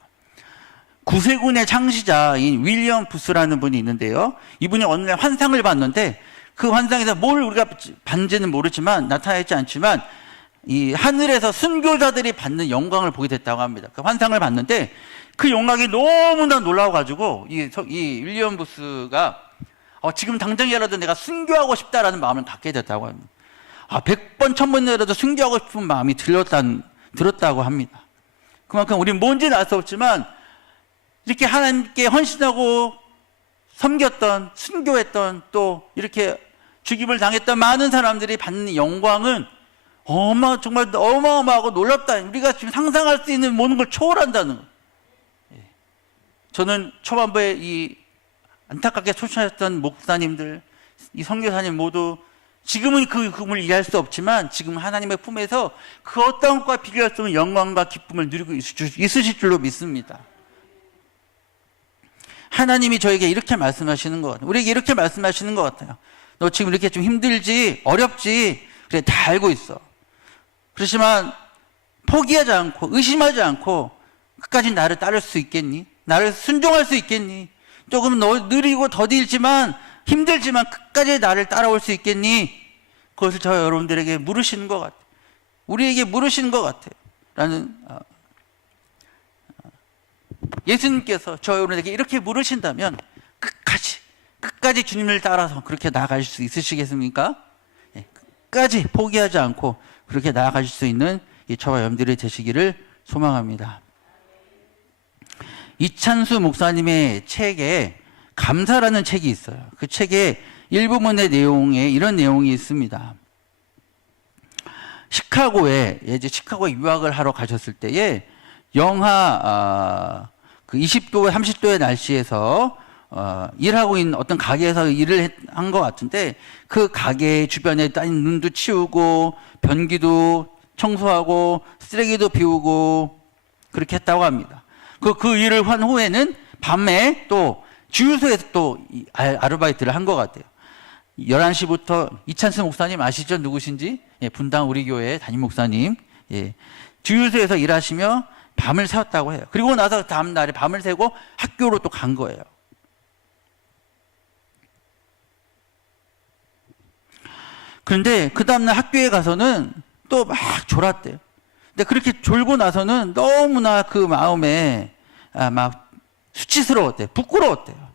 구세군의 창시자인 윌리엄 부스라는 분이 있는데요, 이분이 어느 날 환상을 봤는데 그 환상에서 뭘 우리가 봤는지는 모르지만, 나타나 있지 않지만 이 하늘에서 순교자들이 받는 영광을 보게 됐다고 합니다. 그 환상을 봤는데 그 영광이 너무나 놀라워가지고 이 윌리엄 부스가 지금 당장이라도 내가 순교하고 싶다라는 마음을 갖게 됐다고 합니다. 100번, 1000번이라도 순교하고 싶은 마음이 들었다고 합니다. 그만큼 우리는 뭔지는 알 수 없지만 이렇게 하나님께 헌신하고 섬겼던, 순교했던, 또 이렇게 죽임을 당했던 많은 사람들이 받는 영광은 정말 어마어마하고 놀랍다. 우리가 지금 상상할 수 있는 모든 걸 초월한다는 거예요. 저는 초반부에 이 안타깝게 초청하셨던 목사님들, 이 선교사님 모두 지금은 그 기쁨을 이해할 수 없지만 지금 하나님의 품에서 그 어떤 것과 비교할 수 없는 영광과 기쁨을 누리고 있으실 줄로 믿습니다. 하나님이 저에게 이렇게 말씀하시는 것 같아요. 우리에게 이렇게 말씀하시는 것 같아요. 너 지금 이렇게 좀 힘들지, 어렵지, 그래, 다 알고 있어. 그렇지만 포기하지 않고 의심하지 않고 끝까지 나를 따를 수 있겠니? 나를 순종할 수 있겠니? 조금 느리고 더딜지만 힘들지만 끝까지 나를 따라올 수 있겠니? 그것을 저 여러분들에게 물으시는 것 같아요. 우리에게 물으시는 것 같아요. 라는 예수님께서 저 여러분에게 이렇게 물으신다면 끝까지 주님을 따라서 그렇게 나아가실 수 있으시겠습니까? 끝까지 포기하지 않고 그렇게 나아가실 수 있는 저와 여러분들이 되시기를 소망합니다. 이찬수 목사님의 책에 감사라는 책이 있어요. 그 책의 일부분의 내용에 이런 내용이 있습니다. 시카고에 유학을 하러 가셨을 때에 영하 그 20도, 30도의 날씨에서 일하고 있는 어떤 가게에서 일을 한 것 같은데 그 가게 주변에 눈도 치우고 변기도 청소하고 쓰레기도 비우고 그렇게 했다고 합니다. 그 일을 한 후에는 밤에 또 주유소에서 또 아르바이트를 한 것 같아요. 11시부터 이찬수 목사님 아시죠? 누구신지? 분당 우리 교회 담임 목사님. 주유소에서 일하시며 밤을 새웠다고 해요. 그리고 나서 다음 날에 밤을 새고 학교로 또 간 거예요. 그런데 그 다음날 학교에 가서는 또 막 졸았대요. 근데 그렇게 졸고 나서는 너무나 그 마음에 막 수치스러웠대요. 부끄러웠대요.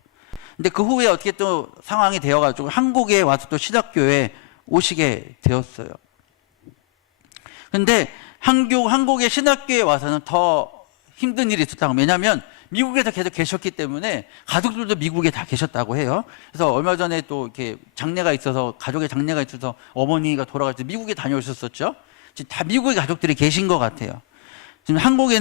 근데 그 후에 어떻게 또 상황이 되어가지고 한국에 와서 또 신학교에 오시게 되었어요. 근데 한국의 신학교에 와서는 더 힘든 일이 있었다고. 왜냐하면 미국에서 계속 계셨기 때문에 가족들도 미국에 다 계셨다고 해요. 그래서 얼마 전에 또 이렇게 가족의 장례가 있어서 어머니가 돌아갈 때 미국에 다녀오셨었죠. 지금 다 미국의 가족들이 계신 것 같아요. 지금 한국에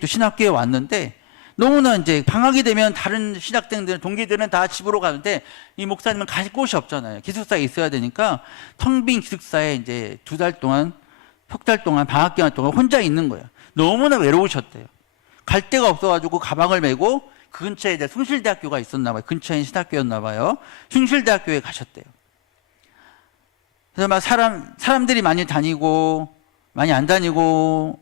또 신학교에 왔는데 너무나 이제 방학이 되면 다른 신학생들, 동기들은 다 집으로 가는데 이 목사님은 갈 곳이 없잖아요. 기숙사에 있어야 되니까 텅 빈 기숙사에 이제 2달 동안, 석 달 동안, 방학 기간 동안 혼자 있는 거예요. 너무나 외로우셨대요. 갈 데가 없어가지고 가방을 메고 그 근처에 이제 숭실대학교가 있었나 봐요. 근처에 신학교였나 봐요. 숭실대학교에 가셨대요. 그래서 막 사람들이 많이 다니고, 많이 안 다니고,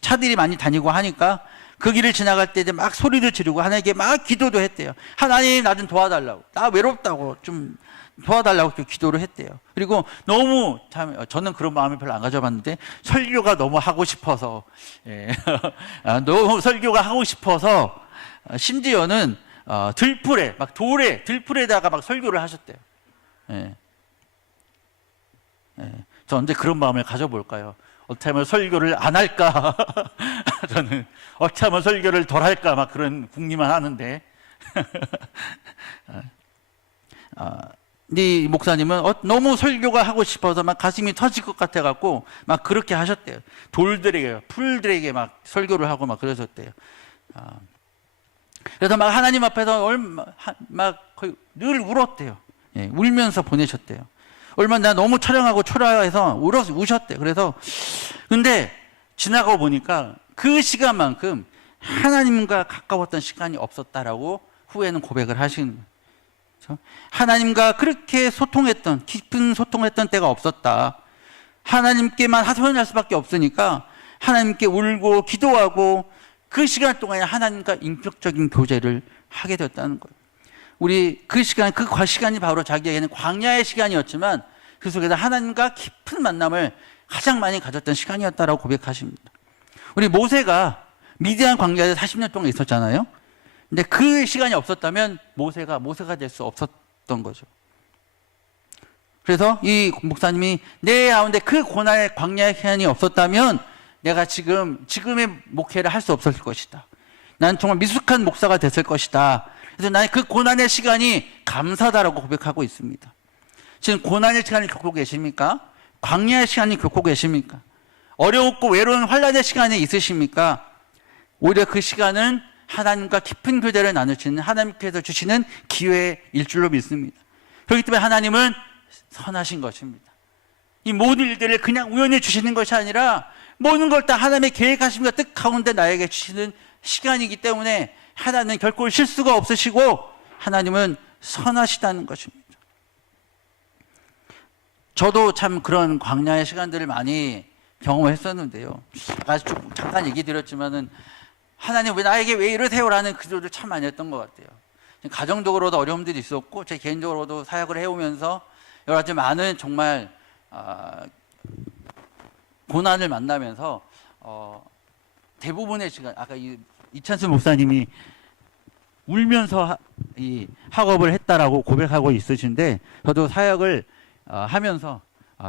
차들이 많이 다니고 하니까 그 길을 지나갈 때 이제 막 소리를 지르고 하나님께 막 기도도 했대요. 하나님, 나 좀 도와달라고. 나 외롭다고 좀 도와달라고 기도를 했대요. 그리고 너무 저는 그런 마음을 별로 안 가져봤는데 설교가 너무 하고 싶어서 너무 설교가 하고 싶어서 심지어는 들풀에다가 막 설교를 하셨대요. 저 언제 그런 마음을 가져볼까요? 어떻게 하면 설교를 안 할까? 저는 어떻게 하면 설교를 덜 할까? 막 그런 궁리만 하는데. 근데 이 목사님은 너무 설교가 하고 싶어서 막 가슴이 터질 것 같아갖고 막 그렇게 하셨대요. 풀들에게 막 설교를 하고 막 그러셨대요. 그래서 막 하나님 앞에서 막 거의 늘 울었대요. 울면서 보내셨대요. 얼마나 너무 촬영하고 초라해서 우셨대요. 그래서 근데 지나가고 보니까 그 시간만큼 하나님과 가까웠던 시간이 없었다라고 후에는 고백을 하시는 거예요. 그렇죠? 하나님과 그렇게 깊은 소통했던 때가 없었다. 하나님께만 하소연할 수밖에 없으니까 하나님께 울고 기도하고 그 시간 동안에 하나님과 인격적인 교제를 하게 되었다는 거예요. 그 시간이 바로 자기에게는 광야의 시간이었지만 그 속에서 하나님과 깊은 만남을 가장 많이 가졌던 시간이었다라고 고백하십니다. 우리 모세가 미디안 광야에 40년 동안 있었잖아요. 근데 그 시간이 없었다면 모세가 될 수 없었던 거죠. 그래서 이 목사님이 내 가운데 그 고난의 광야의 시간이 없었다면 내가 지금의 목회를 할 수 없었을 것이다. 난 정말 미숙한 목사가 됐을 것이다. 그래서 나는 그 고난의 시간이 감사다라고 고백하고 있습니다. 지금 고난의 시간을 겪고 계십니까? 광야의 시간을 겪고 계십니까? 어려웠고 외로운 환란의 시간이 있으십니까? 오히려 그 시간은 하나님과 깊은 교제를 나누시는 하나님께서 주시는 기회일 줄로 믿습니다. 그렇기 때문에 하나님은 선하신 것입니다. 이 모든 일들을 그냥 우연히 주시는 것이 아니라 모든 걸 다 하나님의 계획하심과 뜻 가운데 나에게 주시는 시간이기 때문에 하나님은 결코 실수가 없으시고 하나님은 선하시다는 것입니다. 저도 참 그런 광야의 시간들을 많이 경험했었는데요. 아까 잠깐 얘기 드렸지만은 하나님 나에게 왜 이러세요라는 기도를 참 많이 했던 것 같아요. 가정적으로도 어려움들이 있었고 제 개인적으로도 사역을 해오면서 여러 가지 많은 정말 고난을 만나면서 대부분의 시간 아까 이찬수 목사님이 울면서 이 학업을 했다라고 고백하고 있으신데 저도 사역을 하면서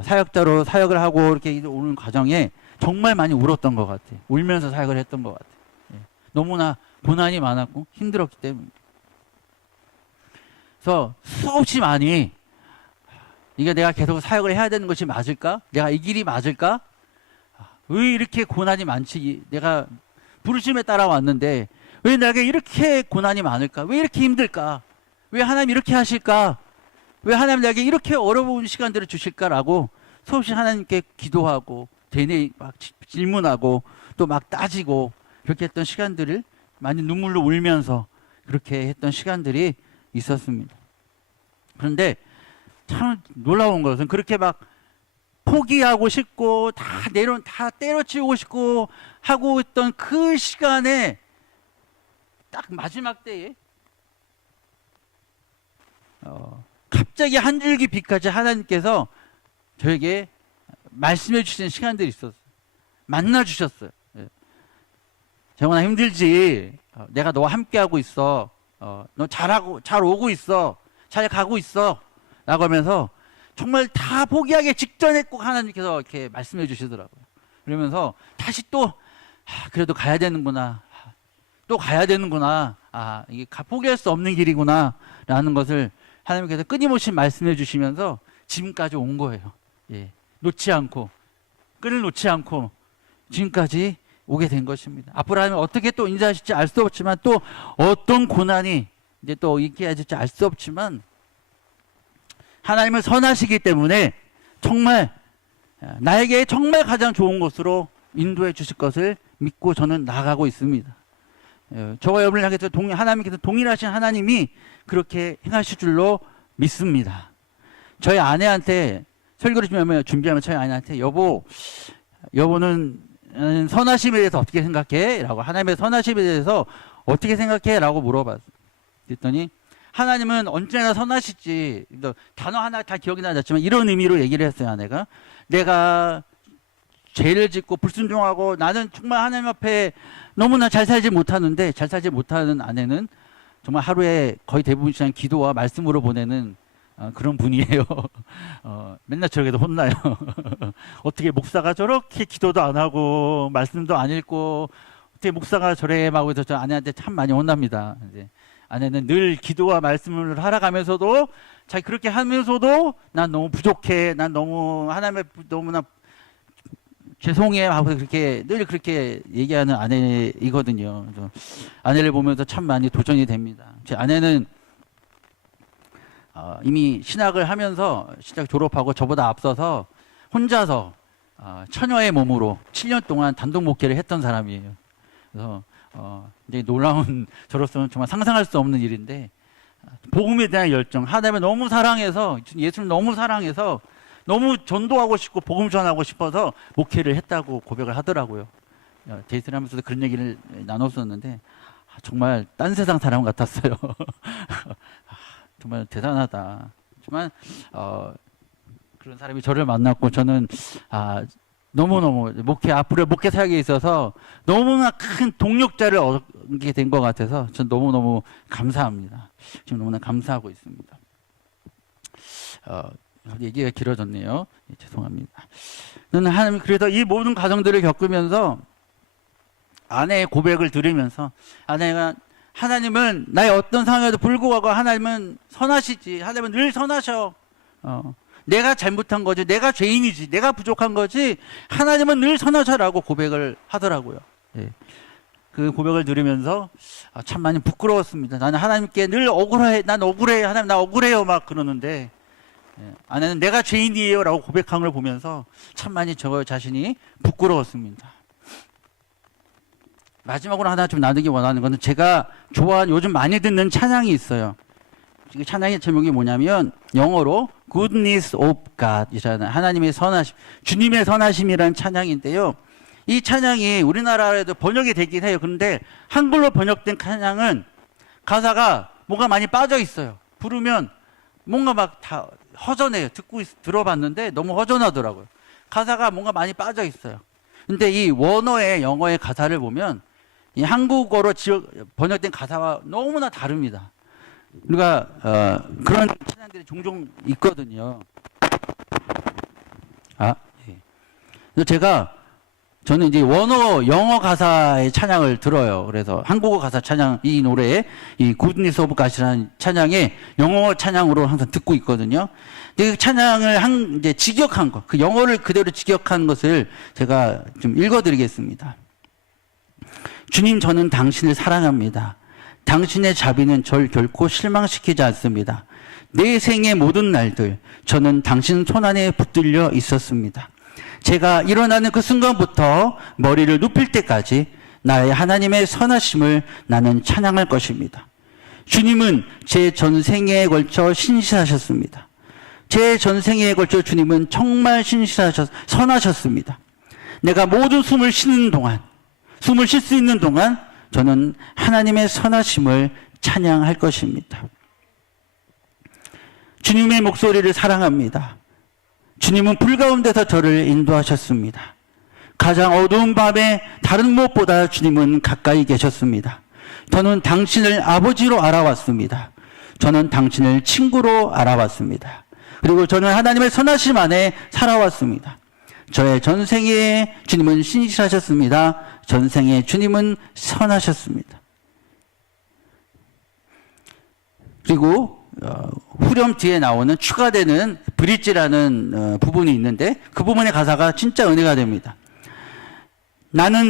사역자로 사역을 하고 이렇게 오는 과정에 정말 많이 울었던 것 같아요. 울면서 사역을 했던 것 같아요. 너무나 고난이 많았고 힘들었기 때문에. 그래서 수없이 많이 이게 내가 계속 사역을 해야 되는 것이 맞을까? 내가 이 길이 맞을까? 왜 이렇게 고난이 많지? 내가 부르심에 따라왔는데 왜 내게 이렇게 고난이 많을까? 왜 이렇게 힘들까? 왜 하나님 이렇게 하실까? 왜 하나님 내게 이렇게 어려운 시간들을 주실까라고 수없이 하나님께 기도하고 되뇌 막 질문하고 또 막 따지고 그렇게 했던 시간들을 많이 눈물로 울면서 그렇게 했던 시간들이 있었습니다. 그런데 참 놀라운 것은 그렇게 막 포기하고 싶고 다 때려치우고 싶고 하고 있던 그 시간에 딱 마지막 때에 갑자기 한 줄기 빛까지 하나님께서 저에게 말씀해 주시는 시간들이 있었어요. 만나 주셨어요. 정원아 힘들지? 내가 너와 함께하고 있어. 너 잘 오고 있어. 잘 가고 있어. 라고 하면서 정말 다 포기하기 직전에 꼭 하나님께서 이렇게 말씀해 주시더라고요. 그러면서 다시 또 그래도 가야 되는구나. 또 가야 되는구나. 이게 포기할 수 없는 길이구나. 라는 것을 하나님께서 끊임없이 말씀해 주시면서 지금까지 온 거예요. 예. 놓지 않고 끈을 놓지 않고 지금까지 오게 된 것입니다. 앞으로 하면 어떻게 또 인자하실지 알 수 없지만 또 어떤 고난이 이제 또 있게 하실지 알 수 없지만 하나님은 선하시기 때문에 정말 나에게 정말 가장 좋은 곳으로 인도해 주실 것을 믿고 저는 나아가고 있습니다. 저와 여러분을 향해서 하나님께서 동일하신 하나님이 그렇게 행하실 줄로 믿습니다. 저희 아내한테 설교를 준비하면 저희 아내한테 여보는 선하심에 대해서 어떻게 생각해? 라고 하나님의 선하심에 대해서 어떻게 생각해? 라고 물어봤어요. 그랬더니 하나님은 언제나 선하시지. 단어 하나 다 기억이 나지 않지만 이런 의미로 얘기를 했어요. 아내가 내가 죄를 짓고 불순종하고 나는 정말 하나님 앞에 너무나 잘 살지 못하는데 잘 살지 못하는 아내는 정말 하루에 거의 대부분 시간 기도와 말씀으로 보내는 그런 분이에요. 맨날 저에게도 혼나요. 어떻게 목사가 저렇게 기도도 안 하고 말씀도 안 읽고 어떻게 목사가 저래 하고 해서 저 아내한테 참 많이 혼납니다. 이제 아내는 늘 기도와 말씀을 하라가면서도 자기 그렇게 하면서도 난 너무 부족해. 난 너무 하나님의 너무나 죄송해 하고 늘 그렇게 얘기하는 아내이거든요. 그래서 아내를 보면서 참 많이 도전이 됩니다. 제 아내는 이미 신학을 하면서 신학 졸업하고 저보다 앞서서 혼자서 처녀의 몸으로 7년 동안 단독 목회를 했던 사람이에요. 그래서 이제 놀라운 저로서는 정말 상상할 수 없는 일인데 복음에 대한 열정, 하나님을 너무 사랑해서 예수를 너무 사랑해서 너무 전도하고 싶고 복음 전하고 싶어서 목회를 했다고 고백을 하더라고요. 데이트를 하면서도 그런 얘기를 나눴었는데 정말 딴 세상 사람 같았어요. 정말 대단하다. 하지만 그런 사람이 저를 만났고 저는 너무너무 앞으로 목회 사역에 있어서 너무나 큰 동력자를 얻게 된 것 같아서 전 너무너무 감사합니다. 지금 너무나 감사하고 있습니다. 얘기가 길어졌네요. 죄송합니다. 저는 하나님, 그래서 이 모든 과정들을 겪으면서 아내의 고백을 들으면서 아내가 하나님은 나의 어떤 상황에도 불구하고 하나님은 선하시지. 하나님은 늘 선하셔. 내가 잘못한 거지. 내가 죄인이지. 내가 부족한 거지. 하나님은 늘 선하셔라고 고백을 하더라고요. 예. 그 고백을 들으면서 참 많이 부끄러웠습니다. 나는 하나님께 늘 억울해. 난 억울해. 하나님 나 억울해요. 막 그러는데 아내는 내가 죄인이에요 라고 고백한 걸 보면서 참 많이 저 자신이 부끄러웠습니다. 마지막으로 하나 좀 나누기 원하는 것은 제가 좋아하는 요즘 많이 듣는 찬양이 있어요. 이 찬양의 제목이 뭐냐면 영어로 Goodness of God 이잖아요. 하나님의 선하심, 주님의 선하심이라는 찬양인데요. 이 찬양이 우리나라에도 번역이 되긴 해요. 그런데 한글로 번역된 찬양은 가사가 뭔가 많이 빠져 있어요. 부르면 뭔가 막 다 허전해요. 들어봤는데 너무 허전하더라고요. 가사가 뭔가 많이 빠져 있어요. 근데 이 원어의 영어의 가사를 보면 이 한국어로 번역된 가사와 너무나 다릅니다. 우리가 그런 찬양들이 종종 있거든요. 예. 그래서 저는 이제 원어 영어 가사의 찬양을 들어요. 그래서 한국어 가사 찬양 이 노래에 이 굿니스 오브 갓이라는 찬양의 영어 찬양으로 항상 듣고 있거든요. 근데 그 찬양을 이제 직역한 것, 그 영어를 그대로 직역한 것을 제가 좀 읽어드리겠습니다. 주님, 저는 당신을 사랑합니다. 당신의 자비는 절 결코 실망시키지 않습니다. 내 생의 모든 날들 저는 당신 손안에 붙들려 있었습니다. 제가 일어나는 그 순간부터 머리를 눕힐 때까지 나의 하나님의 선하심을 나는 찬양할 것입니다. 주님은 제 전생에 걸쳐 신실하셨습니다. 제 전생에 걸쳐 주님은 정말 선하셨습니다. 내가 모든 숨을 쉬는 동안, 숨을 쉴 수 있는 동안 저는 하나님의 선하심을 찬양할 것입니다. 주님의 목소리를 사랑합니다. 주님은 불 가운데서 저를 인도하셨습니다. 가장 어두운 밤에 다른 무엇보다 주님은 가까이 계셨습니다. 저는 당신을 아버지로 알아왔습니다. 저는 당신을 친구로 알아왔습니다. 그리고 저는 하나님의 선하심 안에 살아왔습니다. 저의 전생에 주님은 신실하셨습니다. 전생에 주님은 선하셨습니다. 그리고 후렴 뒤에 나오는 추가되는 브릿지라는 부분이 있는데 그 부분의 가사가 진짜 은혜가 됩니다.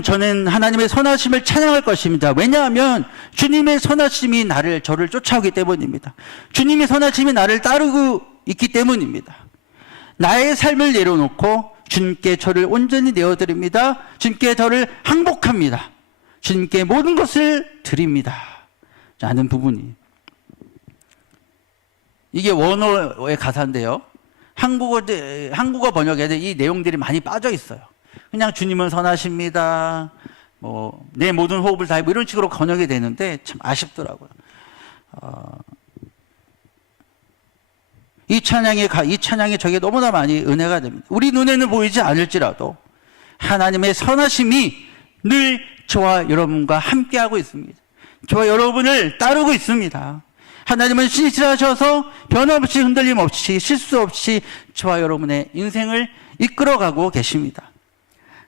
저는 하나님의 선하심을 찬양할 것입니다. 왜냐하면 주님의 선하심이 저를 쫓아오기 때문입니다. 주님의 선하심이 나를 따르고 있기 때문입니다. 나의 삶을 내려놓고 주님께 저를 온전히 내어드립니다. 주님께 저를 항복합니다. 주님께 모든 것을 드립니다. 하는 부분이 이게 원어의 가사인데요. 한국어 번역에는 이 내용들이 많이 빠져 있어요. 그냥 주님은 선하십니다. 내 모든 호흡을 다해 이런 식으로 번역이 되는데 참 아쉽더라고요. 이 찬양이 저게 너무나 많이 은혜가 됩니다. 우리 눈에는 보이지 않을지라도 하나님의 선하심이 늘 저와 여러분과 함께하고 있습니다. 저와 여러분을 따르고 있습니다. 하나님은 신실하셔서 변함없이 흔들림 없이 실수 없이 저와 여러분의 인생을 이끌어가고 계십니다.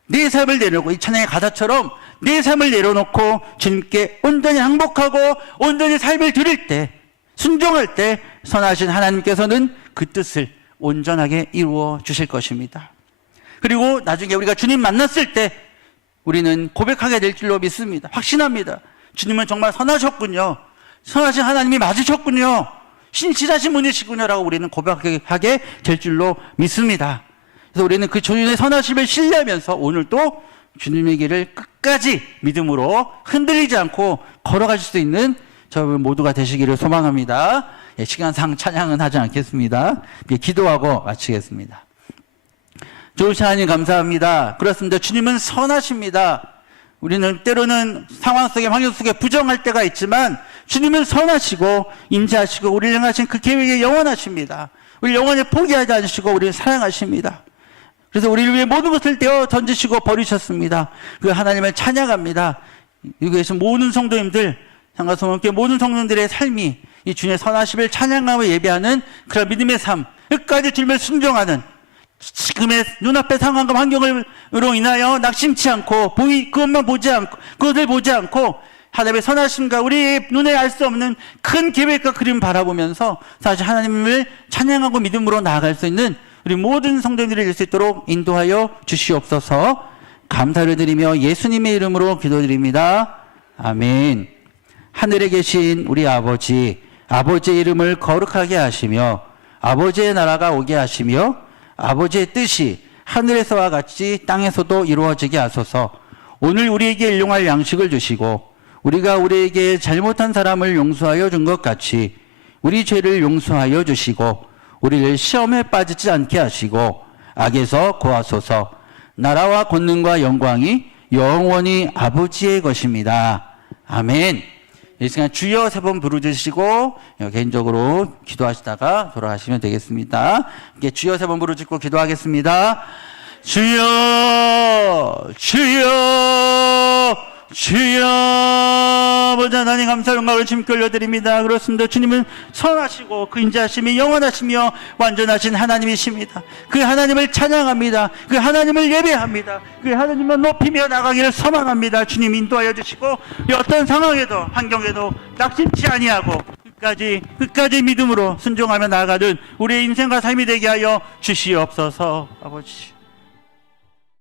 내 삶을 내려놓고 이 찬양의 가사처럼 내 삶을 내려놓고 주님께 온전히 항복하고 온전히 삶을 드릴 때 순종할 때 선하신 하나님께서는 그 뜻을 온전하게 이루어 주실 것입니다. 그리고 나중에 우리가 주님 만났을 때 우리는 고백하게 될 줄로 믿습니다. 확신합니다. 주님은 정말 선하셨군요. 선하신 하나님이 맞으셨군요. 신실하신 분이시군요. 라고 우리는 고백하게 될 줄로 믿습니다. 그래서 우리는 그 주님의 선하심을 신뢰하면서 오늘도 주님의 길을 끝까지 믿음으로 흔들리지 않고 걸어가실 수 있는 저희 모두가 되시기를 소망합니다. 시간상 찬양은 하지 않겠습니다. 기도하고 마치겠습니다. 좋으신 하나님 감사합니다. 그렇습니다. 주님은 선하십니다. 우리는 때로는 상황 속에 환경 속에 부정할 때가 있지만 주님은 선하시고 인자하시고 우리를 향하신 그 계획이 영원하십니다. 우리 영원히 포기하지 않으시고 우리를 사랑하십니다. 그래서 우리를 위해 모든 것을 떼어 던지시고 버리셨습니다. 그 하나님을 찬양합니다. 여기 계신 모든 성도님들, 상가소원교회 모든 성도님들의 삶이 이 주님의 선하심을 찬양하며 예배하는 그런 믿음의 삶, 끝까지 주님을 순종하는, 지금의 눈앞의 상황과 환경으로 인하여 낙심치 않고 그것만 보지 않고, 그것을 보지 않고 하나님의 선하심과 우리의 눈에 알 수 없는 큰 계획과 그림을 바라보면서 사실 하나님을 찬양하고 믿음으로 나아갈 수 있는 우리 모든 성도님들이 될 수 있도록 인도하여 주시옵소서. 감사를 드리며 예수님의 이름으로 기도드립니다. 아멘. 하늘에 계신 우리 아버지, 아버지의 이름을 거룩하게 하시며 아버지의 나라가 오게 하시며 아버지의 뜻이 하늘에서와 같이 땅에서도 이루어지게 하소서. 오늘 우리에게 일용할 양식을 주시고 우리가 우리에게 잘못한 사람을 용서하여 준 것 같이 우리 죄를 용서하여 주시고 우리를 시험에 빠지지 않게 하시고 악에서 구하소서. 나라와 권능과 영광이 영원히 아버지의 것입니다. 아멘. 이 시간 주여 3번 부르짖으시고 개인적으로 기도하시다가 돌아가시면 되겠습니다. 이게 주여 3번 부르짖고 기도하겠습니다. 주여, 주여, 주여. 아버지 하나님 감사 영광을 주님께 올려드립니다. 그렇습니다. 주님은 선하시고 그 인자하심이 영원하시며 완전하신 하나님이십니다. 그 하나님을 찬양합니다. 그 하나님을 예배합니다. 그 하나님만 높이며 나가기를 소망합니다. 주님 인도하여 주시고 어떤 상황에도 환경에도 낙심치 아니하고 끝까지 믿음으로 순종하며 나아가는 우리의 인생과 삶이 되게 하여 주시옵소서. 아버지.